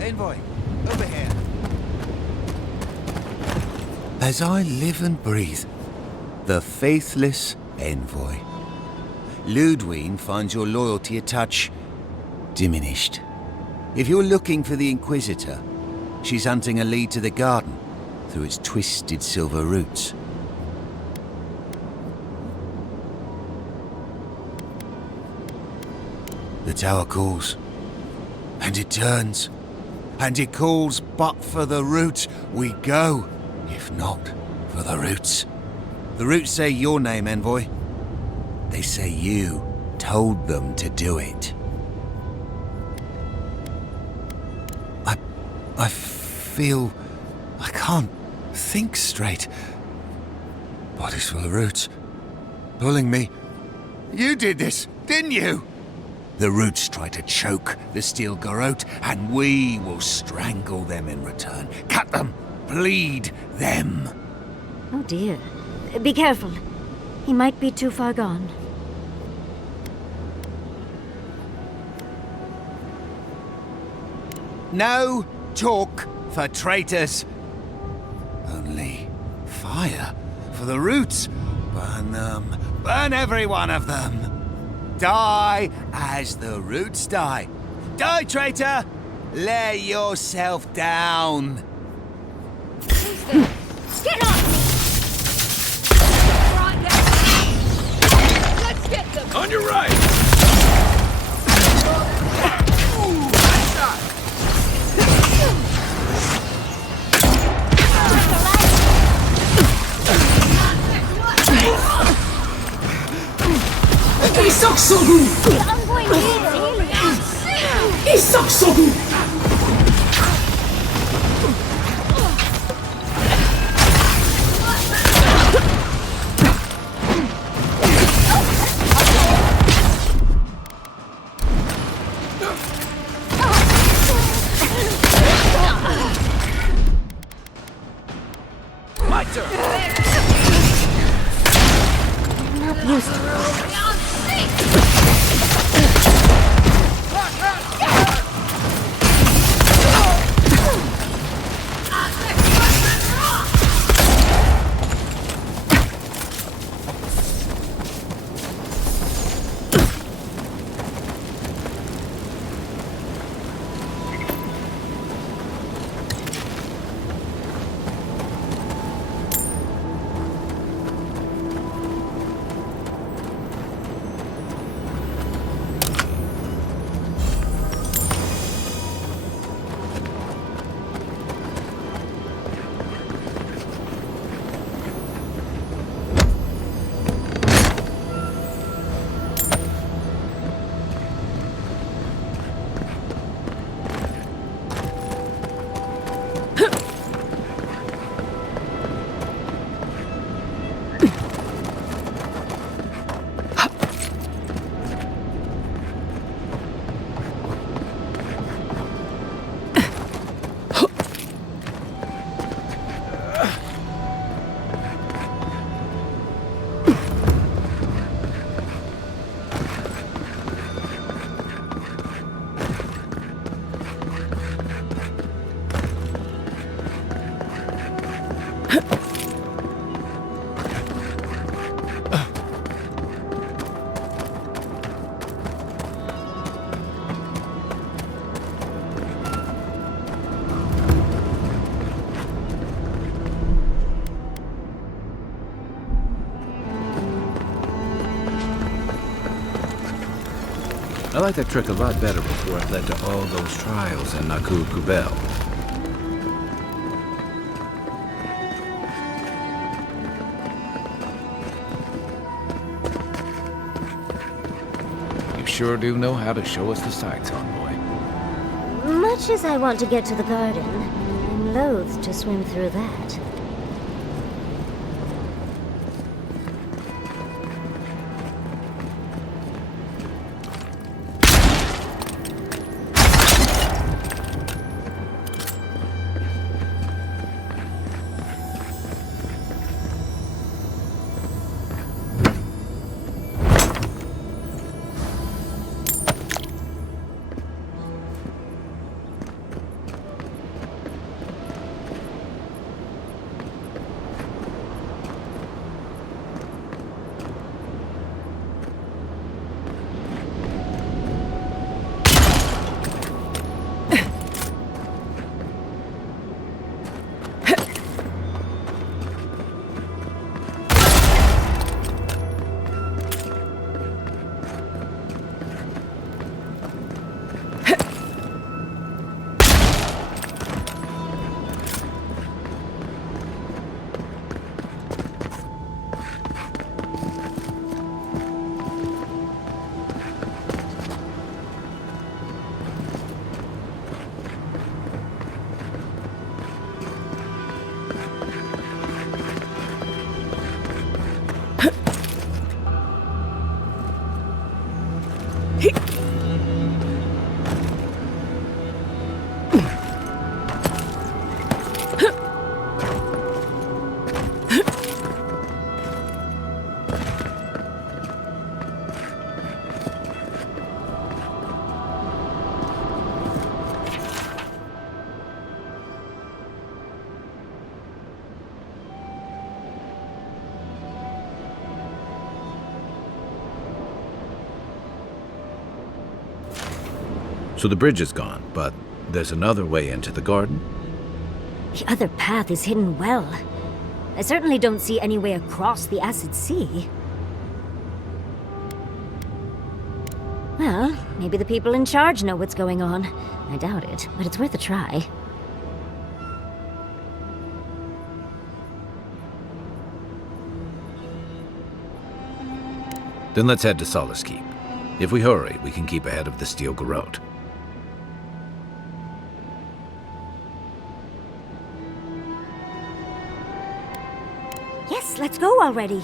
Envoy, over here. As I live and breathe, the faithless envoy. Ludwine finds your loyalty a touch diminished. If you're looking for the Inquisitor, she's hunting a lead to the garden through its twisted silver roots. The tower calls, and it turns, and it calls, but for the roots we go, if not for the roots. The roots say your name, Envoy. They say you told them to do it. I feel I can't think straight. Body's full of roots, pulling me. You did this, didn't you? The roots try to choke the steel garrote, and we will strangle them in return. Cut them, bleed them. Oh dear. Be careful. He might be too far gone. No talk for traitors. Only fire for the roots. Burn them. Burn every one of them. Die as the roots die. Die, traitor! Lay yourself down. Get off me! Right there! Let's get them! On your right! 이석 소구! 이석 소구! My turn! I'm not used to it. I liked that trick a lot better before it led to all those trials in Naku Kubel. sure do know how to show us the sights, envoy. Much as I want to get to the garden, I'm loath to swim through that. So the bridge is gone, but there's another way into the garden? The other path is hidden well. I certainly don't see any way across the acid sea. Well, maybe the people in charge know what's going on. I doubt it, but it's worth a try. Then let's head to Solace Keep. If we hurry, we can keep ahead of the steel garrote. Yes, let's go already.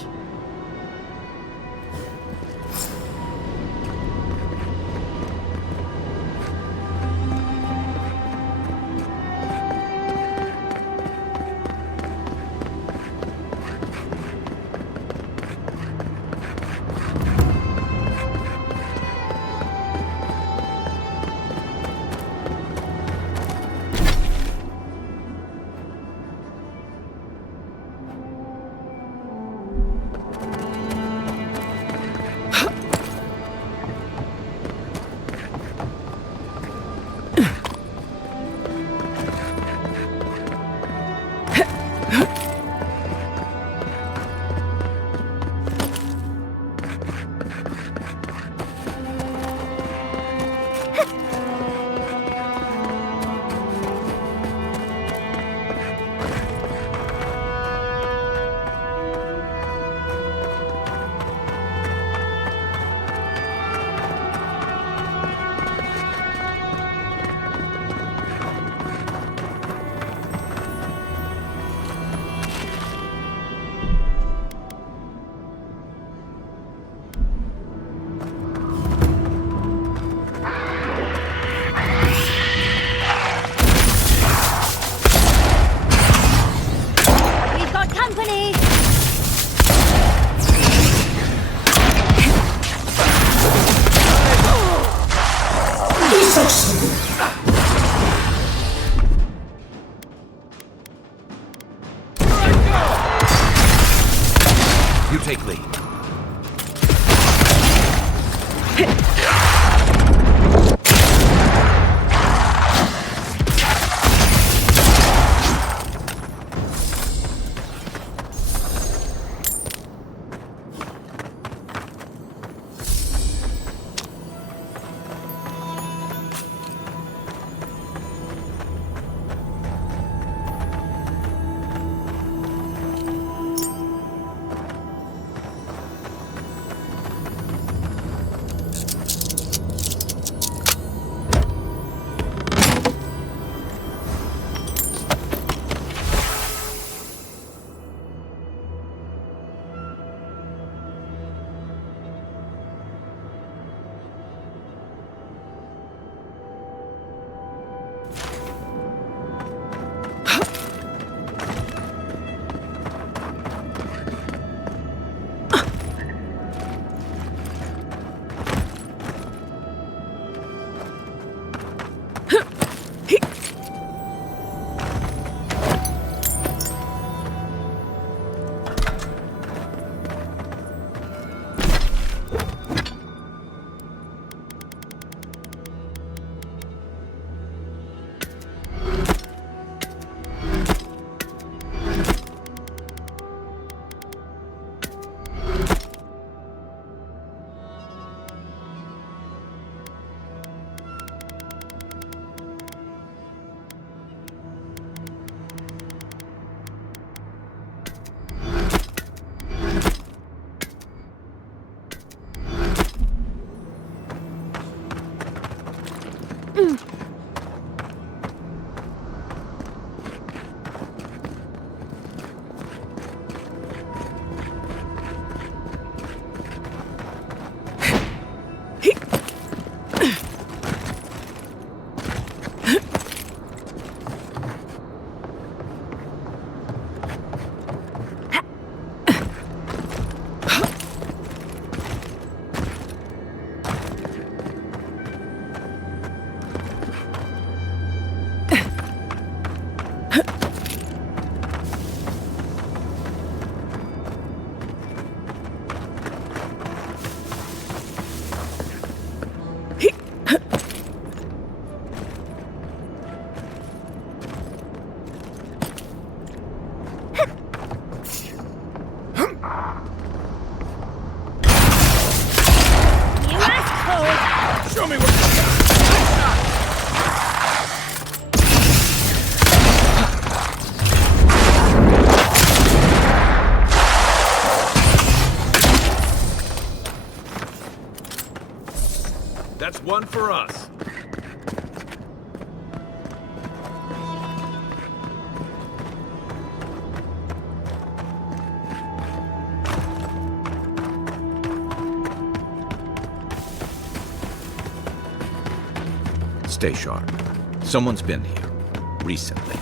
Show me what you got! That's one for us. Stay sharp. Someone's been here. Recently.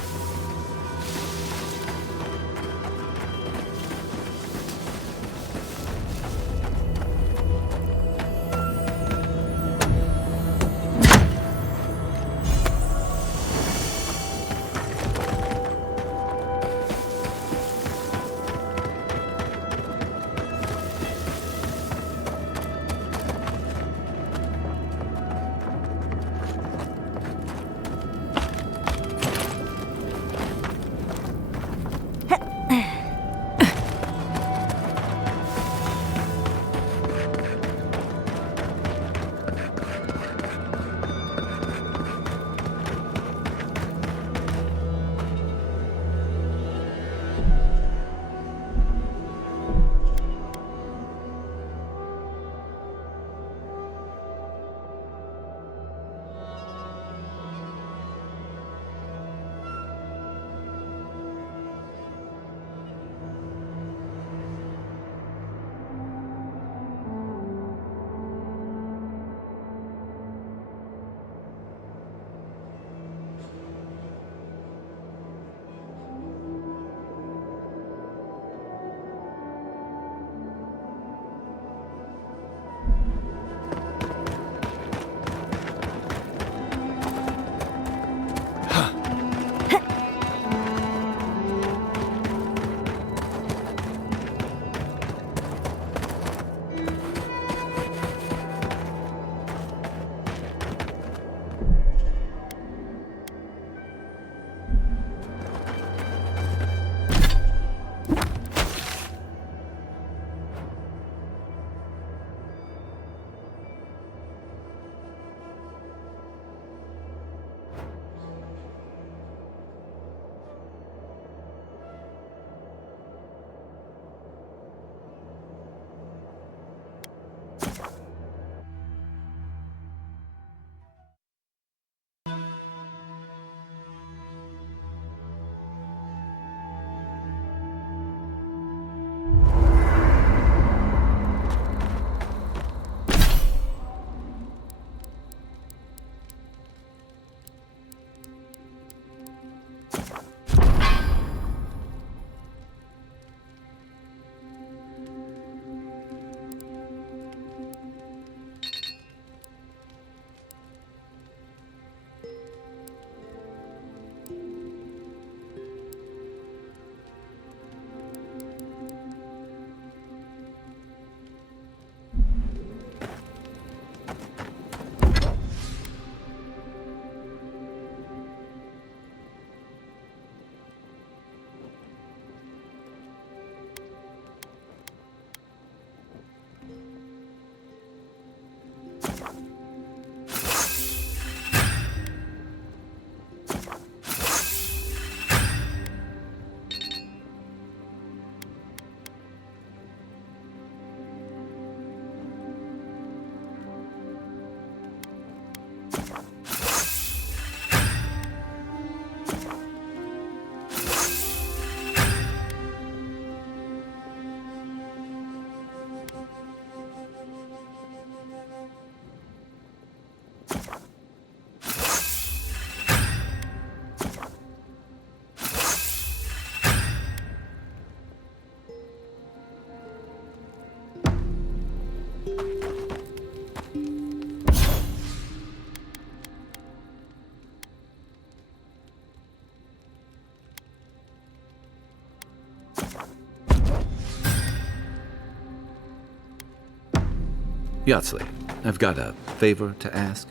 Yatsley, I've got a favor to ask.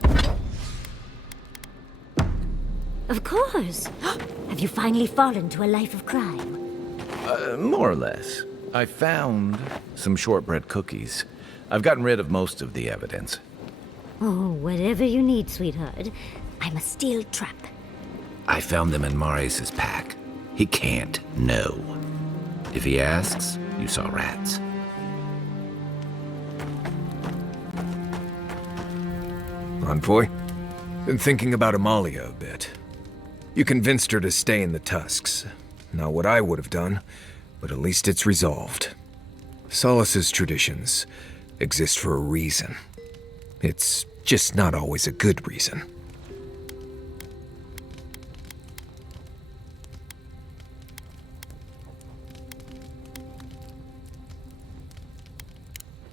Of course. Have you finally fallen to a life of crime? More or less. I found some shortbread cookies. I've gotten rid of most of the evidence. Oh, whatever you need, sweetheart. I'm a steel trap. I found them in Marius' pack. He can't know. If he asks, you saw rats. Envoy? Been thinking about Amalia a bit. You convinced her to stay in the Tusks. Not what I would have done, but at least it's resolved. Solace's traditions exist for a reason. It's just not always a good reason.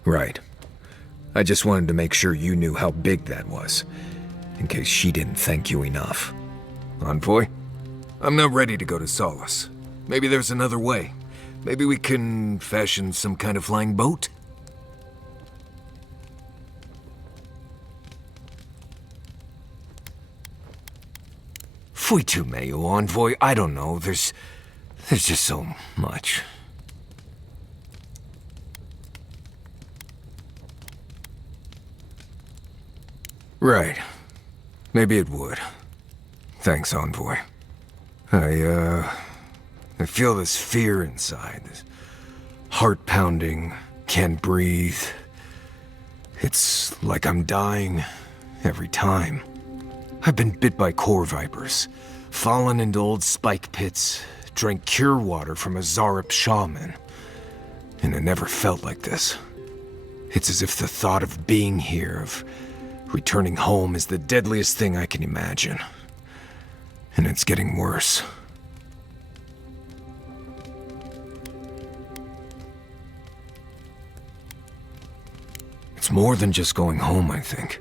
Right. I just wanted to make sure you knew how big that was, in case she didn't thank you enough. Envoy? I'm not ready to go to Solace. Maybe there's another way. Maybe we can fashion some kind of flying boat? Fuitu meio, Envoy. I don't know. There's just so much. Right. Maybe it would. Thanks, Envoy. I feel this fear inside. This heart pounding, can't breathe. It's like I'm dying every time. I've been bit by core vipers, fallen into old spike pits, drank cure water from a Zarup shaman. And it never felt like this. It's as if the thought of being here, of returning home, is the deadliest thing I can imagine. And it's getting worse. It's more than just going home, I think.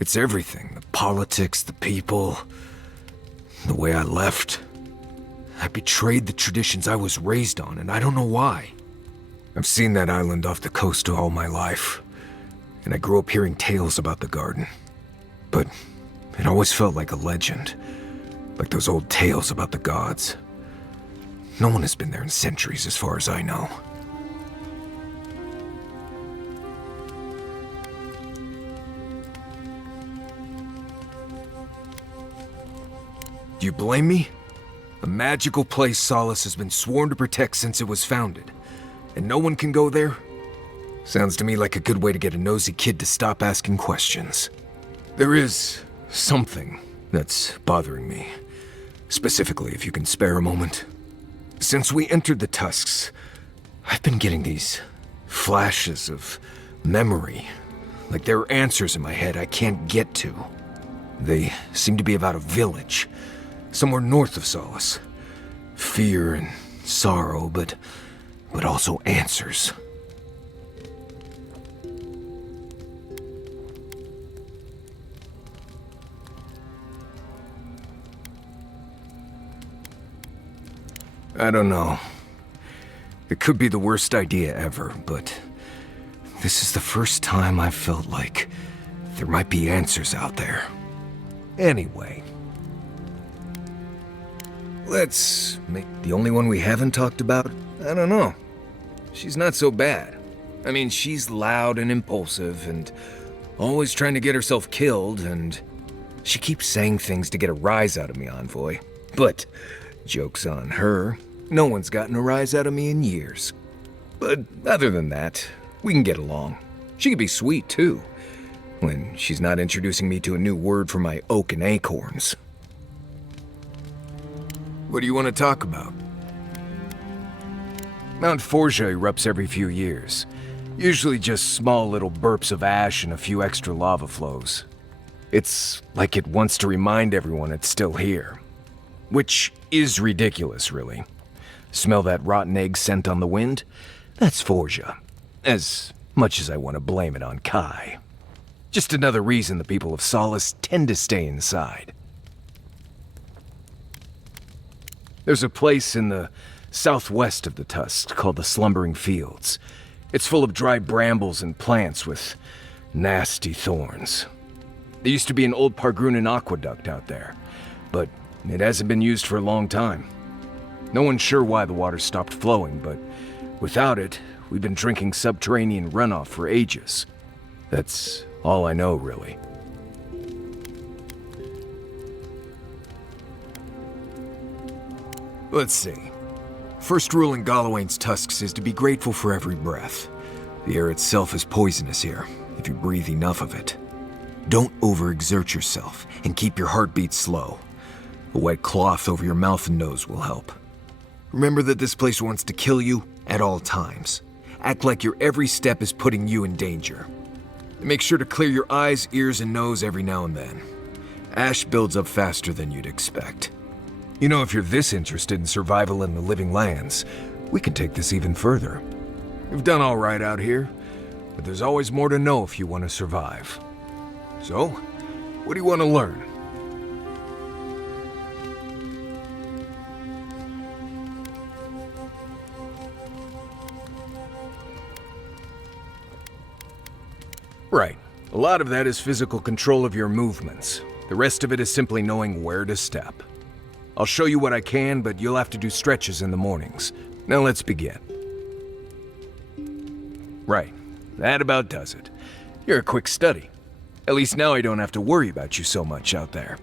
It's everything. The politics, the people, the way I left. I betrayed the traditions I was raised on, and I don't know why. I've seen that island off the coast all my life, and I grew up hearing tales about the garden. But it always felt like a legend, like those old tales about the gods. No one has been there in centuries, as far as I know. Do you blame me? A magical place Solace has been sworn to protect since it was founded, and no one can go there? Sounds to me like a good way to get a nosy kid to stop asking questions. There is something that's bothering me. Specifically, if you can spare a moment. Since we entered the Tusks, I've been getting these flashes of memory. Like there are answers in my head I can't get to. They seem to be about a village, somewhere north of Solace. Fear and sorrow, but also answers. I don't know. It could be the worst idea ever, but this is the first time I've felt like there might be answers out there. Anyway, let's make the only one we haven't talked about. I don't know. She's not so bad. I mean, she's loud and impulsive and always trying to get herself killed, and she keeps saying things to get a rise out of me, Envoy. But joke's on her. No one's gotten a rise out of me in years. But other than that, we can get along. She can be sweet, too, when she's not introducing me to a new word for my oak and acorns. What do you want to talk about? Mount Forja erupts every few years. Usually just small little burps of ash and a few extra lava flows. It's like it wants to remind everyone it's still here. Which is ridiculous, really. Smell that rotten egg scent on the wind? That's Forja. As much as I want to blame it on Kai. Just another reason the people of Solace tend to stay inside. There's a place in the southwest of the Tusk called the Slumbering Fields. It's full of dry brambles and plants with Nasty thorns. There used to be an old Pargrunan aqueduct out there, but it hasn't been used for a long time. No one's sure why the water stopped flowing, but without it, we've been drinking subterranean runoff for ages. That's all I know, really. Let's see. First rule in Galawain's tusks is to be grateful for every breath. The air itself is poisonous here, if you breathe enough of it. Don't overexert yourself, and keep your heartbeat slow. A wet cloth over your mouth and nose will help. Remember that this place wants to kill you at all times. Act like your every step is putting you in danger. Make sure to clear your eyes, ears, and nose every now and then. Ash builds up faster than you'd expect. You know, if you're this interested in survival in the living lands, we can take this even further. We've done all right out here, but there's always more to know if you want to survive. So, what do you want to learn? Right. A lot of that is physical control of your movements. The rest of it is simply knowing where to step. I'll show you what I can, but you'll have to do stretches in the mornings. Now let's begin. Right. That about does it. You're a quick study. At least now I don't have to worry about you so much out there.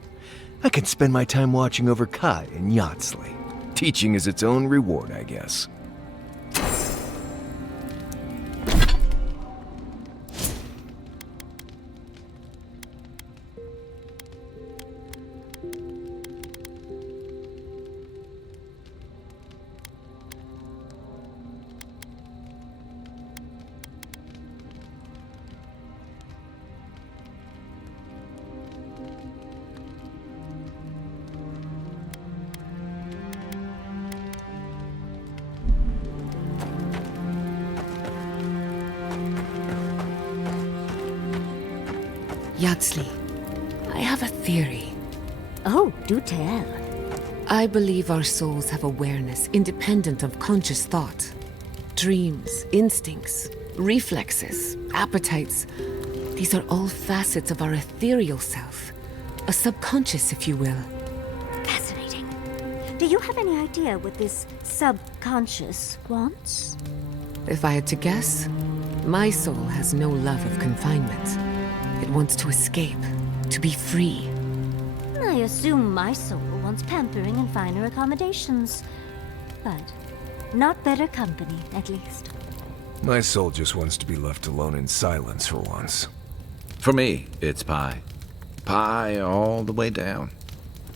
I can spend my time watching over Kai and Yatsley. Teaching is its own reward, I guess. Yatsley, I have a theory. Oh, do tell. I believe our souls have awareness independent of conscious thought. Dreams, instincts, reflexes, appetites. These are all facets of our ethereal self. A subconscious, if you will. Fascinating. Do you have any idea what this subconscious wants? If I had to guess, my soul has no love of confinement. It wants to escape, to be free. I assume my soul wants pampering and finer accommodations. But not better company, at least. My soul just wants to be left alone in silence for once. For me, it's pie. Pie all the way down.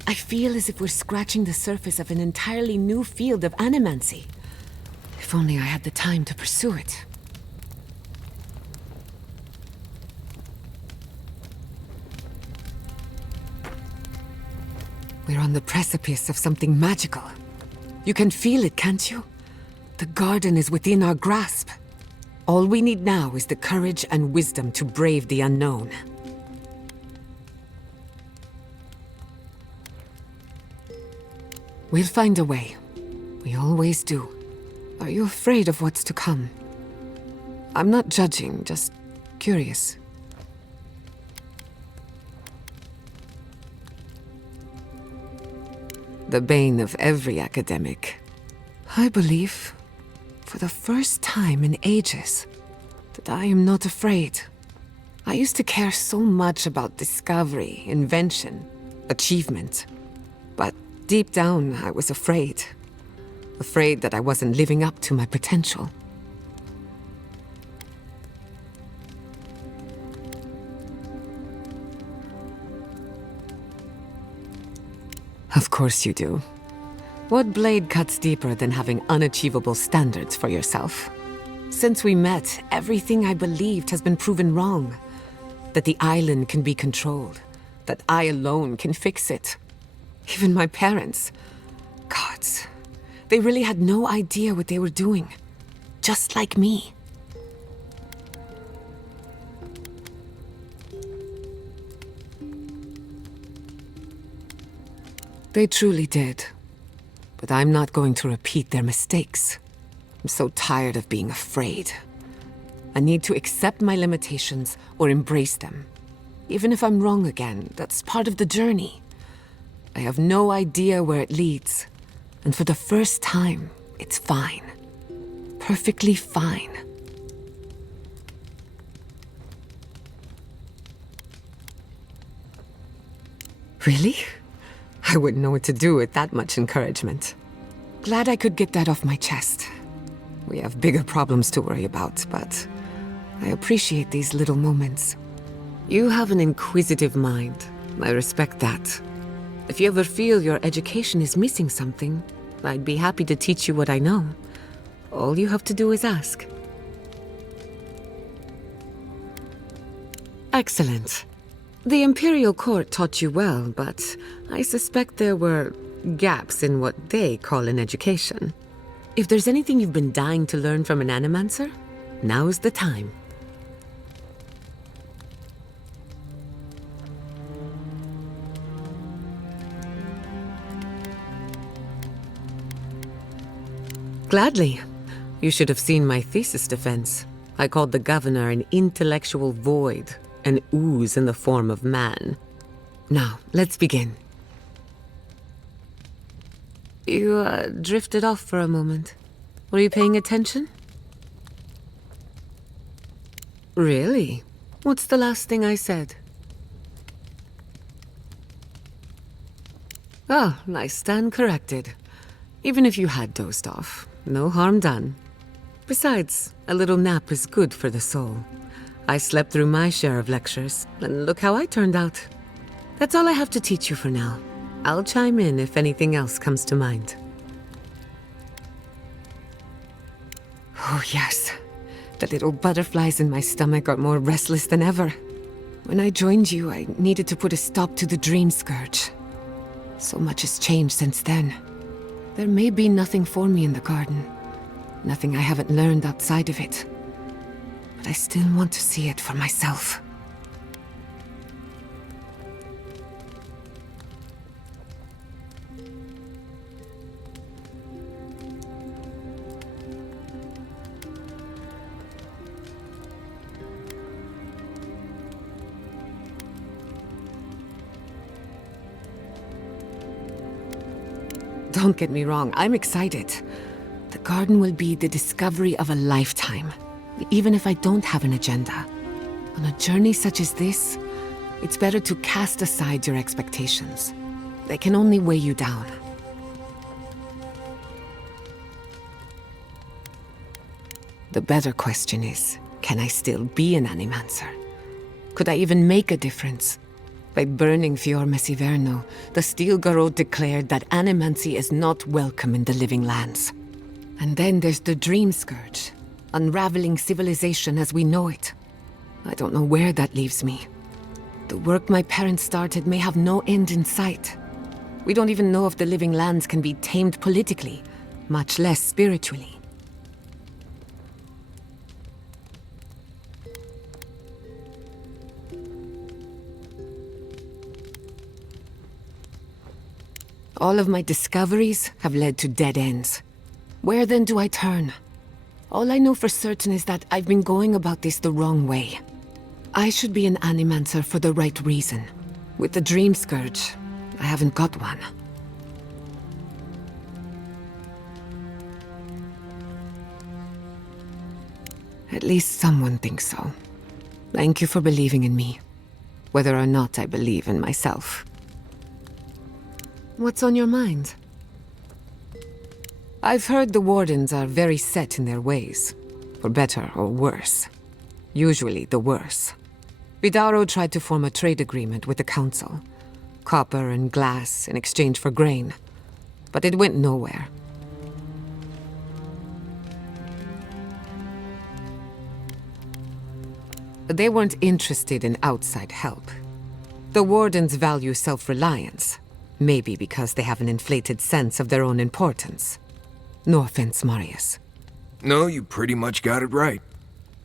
I feel as if we're scratching the surface of an entirely new field of animancy. If only I had the time to pursue it. We're on the precipice of something magical. You can feel it, can't you? The garden is within our grasp. All we need now is the courage and wisdom to brave the unknown. We'll find a way. We always do. Are you afraid of what's to come? I'm not judging, just curious. The bane of every academic. I believe, for the first time in ages, that I am not afraid. I used to care so much about discovery, invention, achievement. But deep down, I was afraid. Afraid that I wasn't living up to my potential. Of course you do. What blade cuts deeper than having unachievable standards for yourself? Since we met, everything I believed has been proven wrong. That the island can be controlled. That I alone can fix it. Even my parents. Gods. They really had no idea what they were doing. Just like me. They truly did. But I'm not going to repeat their mistakes. I'm so tired of being afraid. I need to accept my limitations or embrace them. Even if I'm wrong again, that's part of the journey. I have no idea where it leads. And for the first time, it's fine. Perfectly fine. Really? I wouldn't know what to do with that much encouragement. Glad I could get that off my chest. We have bigger problems to worry about, but I appreciate these little moments. You have an inquisitive mind. I respect that. If you ever feel your education is missing something, I'd be happy to teach you what I know. All you have to do is ask. Excellent. The Imperial Court taught you well, but I suspect there were gaps in what they call an education. If there's anything you've been dying to learn from an Animancer, now's the time. Gladly. You should have seen my thesis defense. I called the governor an intellectual void, an ooze in the form of man. Now, let's begin. You drifted off for a moment. Were you paying attention? Really? What's the last thing I said? Oh, I stand corrected. Even if you had dozed off, no harm done. Besides, a little nap is good for the soul. I slept through my share of lectures, and look how I turned out. That's all I have to teach you for now. I'll chime in if anything else comes to mind. Oh yes, the little butterflies in my stomach are more restless than ever. When I joined you, I needed to put a stop to the dream scourge. So much has changed since then. There may be nothing for me in the garden. Nothing I haven't learned outside of it. But I still want to see it for myself. Don't get me wrong, I'm excited. The garden will be the discovery of a lifetime, even if I don't have an agenda. On a journey such as this, it's better to cast aside your expectations. They can only weigh you down. The better question is, can I still be an Animancer? Could I even make a difference? By burning Fior Messiverno, the Steel Garrod declared that animancy is not welcome in the living lands. And then there's the Dream Scourge, unraveling civilization as we know it. I don't know where that leaves me. The work my parents started may have no end in sight. We don't even know if the living lands can be tamed politically, much less spiritually. All of my discoveries have led to dead ends. Where then do I turn? All I know for certain is that I've been going about this the wrong way. I should be an Animancer for the right reason. With the Dream Scourge, I haven't got one. At least someone thinks so. Thank you for believing in me, whether or not I believe in myself. What's on your mind? I've heard the Wardens are very set in their ways, for better or worse. Usually the worse. Vidaro tried to form a trade agreement with the Council. Copper and glass in exchange for grain. But it went nowhere. They weren't interested in outside help. The Wardens value self-reliance. Maybe because they have an inflated sense of their own importance. No offense, Marius. No, you pretty much got it right.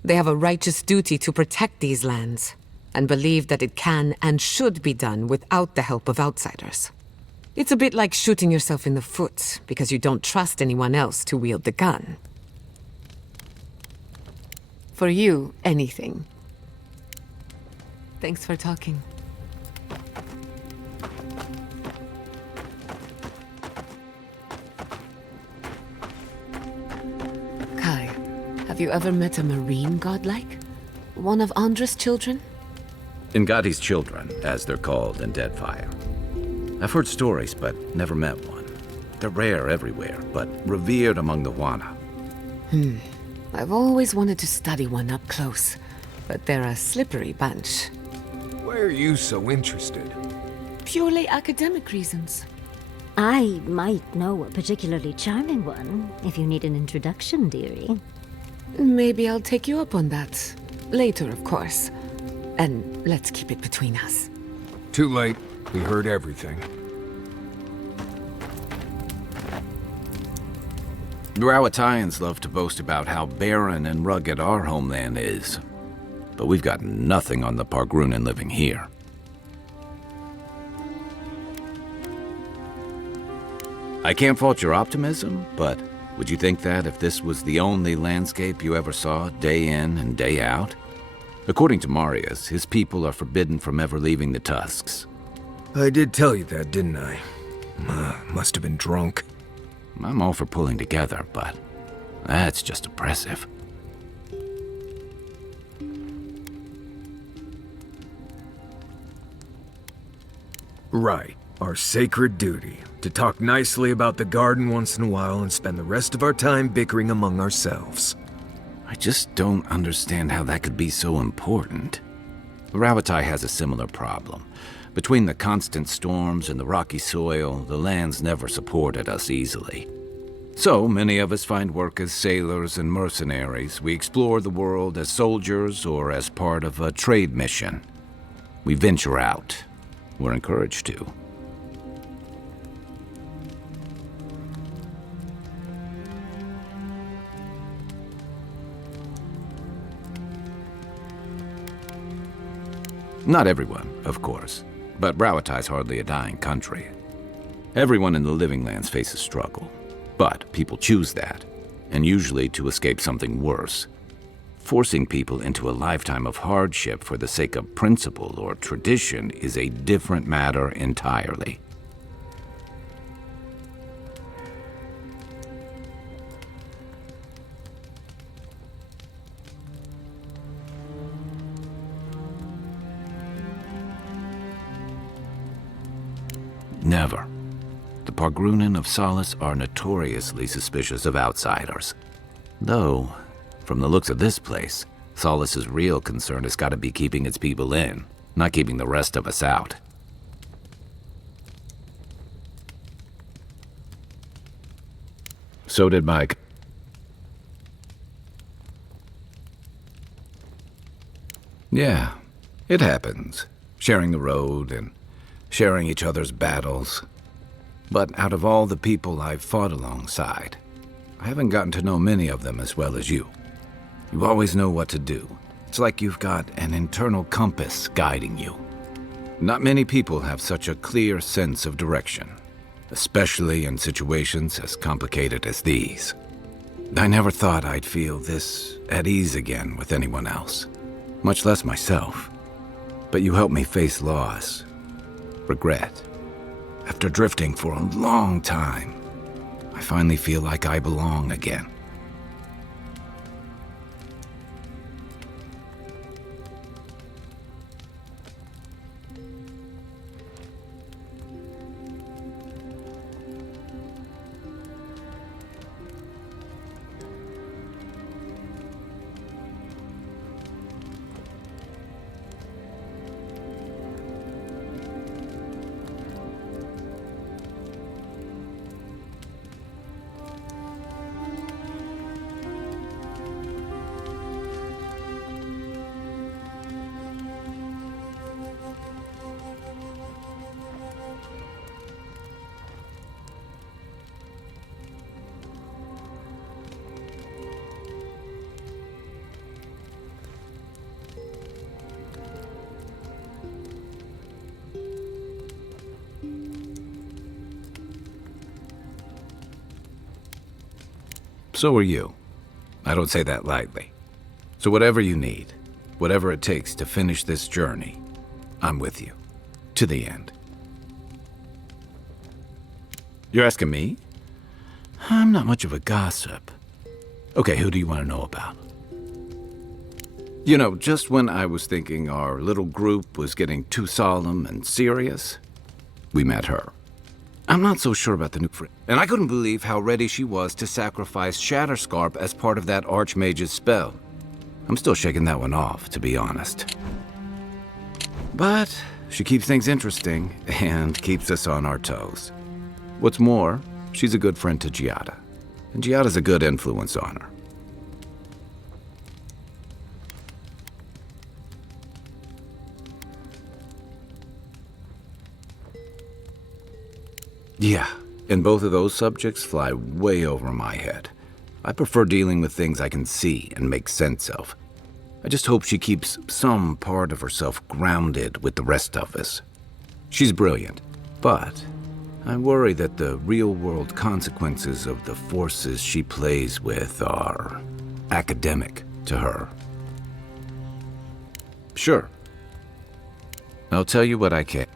They have a righteous duty to protect these lands, and believe that it can and should be done without the help of outsiders. It's a bit like shooting yourself in the foot because you don't trust anyone else to wield the gun. For you, anything. Thanks for talking. Kai, have you ever met a marine godlike? One of Andra's children? Ngati's children, as they're called in Deadfire. I've heard stories, but never met one. They're rare everywhere, but revered among the Wana. I've always wanted to study one up close, but they're a slippery bunch. Why are you so interested? Purely academic reasons. I might know a particularly charming one, if you need an introduction, dearie. Maybe I'll take you up on that. Later, of course. And let's keep it between us. Too late. We heard everything. Rawatayans love to boast about how barren and rugged our homeland is. But we've got nothing on the Pargrunan living here. I can't fault your optimism, but would you think that if this was the only landscape you ever saw, day in and day out? According to Marius, his people are forbidden from ever leaving the Tusks. I did tell you that, didn't I? Must have been drunk. I'm all for pulling together, but that's just oppressive. Right. Our sacred duty. To talk nicely about the garden once in a while and spend the rest of our time bickering among ourselves. I just don't understand how that could be so important. Rawatai has a similar problem. Between the constant storms and the rocky soil, the lands never supported us easily. So many of us find work as sailors and mercenaries. We explore the world as soldiers or as part of a trade mission. We venture out. We're encouraged to. Not everyone, of course, but Rawatai's hardly a dying country. Everyone in the Living Lands faces struggle, but people choose that, and usually to escape something worse. Forcing people into a lifetime of hardship for the sake of principle or tradition is a different matter entirely. Never. The Pargrunan of Solace are notoriously suspicious of outsiders. Though, from the looks of this place, Solace's real concern has got to be keeping its people in, not keeping the rest of us out. So did Mike. Yeah, it happens. Sharing the road and sharing each other's battles. But out of all the people I've fought alongside, I haven't gotten to know many of them as well as you. You always know what to do. It's like you've got an internal compass guiding you. Not many people have such a clear sense of direction, especially in situations as complicated as these. I never thought I'd feel this at ease again with anyone else, much less myself. But you helped me face loss, regret. After drifting for a long time, I finally feel like I belong again. So are you. I don't say that lightly. So whatever you need, whatever it takes to finish this journey, I'm with you. To the end. You're asking me? I'm not much of a gossip. Okay, who do you want to know about? You know, just when I was thinking our little group was getting too solemn and serious, we met her. I'm not so sure about the new friend. And I couldn't believe how ready she was to sacrifice Shatterscarp as part of that Archmage's spell. I'm still shaking that one off, to be honest. But she keeps things interesting and keeps us on our toes. What's more, she's a good friend to Giada. And Giada's a good influence on her. Yeah, and both of those subjects fly way over my head. I prefer dealing with things I can see and make sense of. I just hope she keeps some part of herself grounded with the rest of us. She's brilliant, but I worry that the real-world consequences of the forces she plays with are academic to her. Sure. I'll tell you what I can.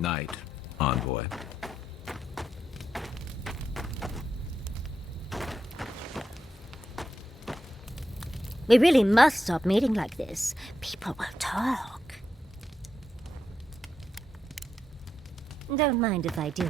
Night, Envoy. We really must stop meeting like this. People will talk. Don't mind if I do.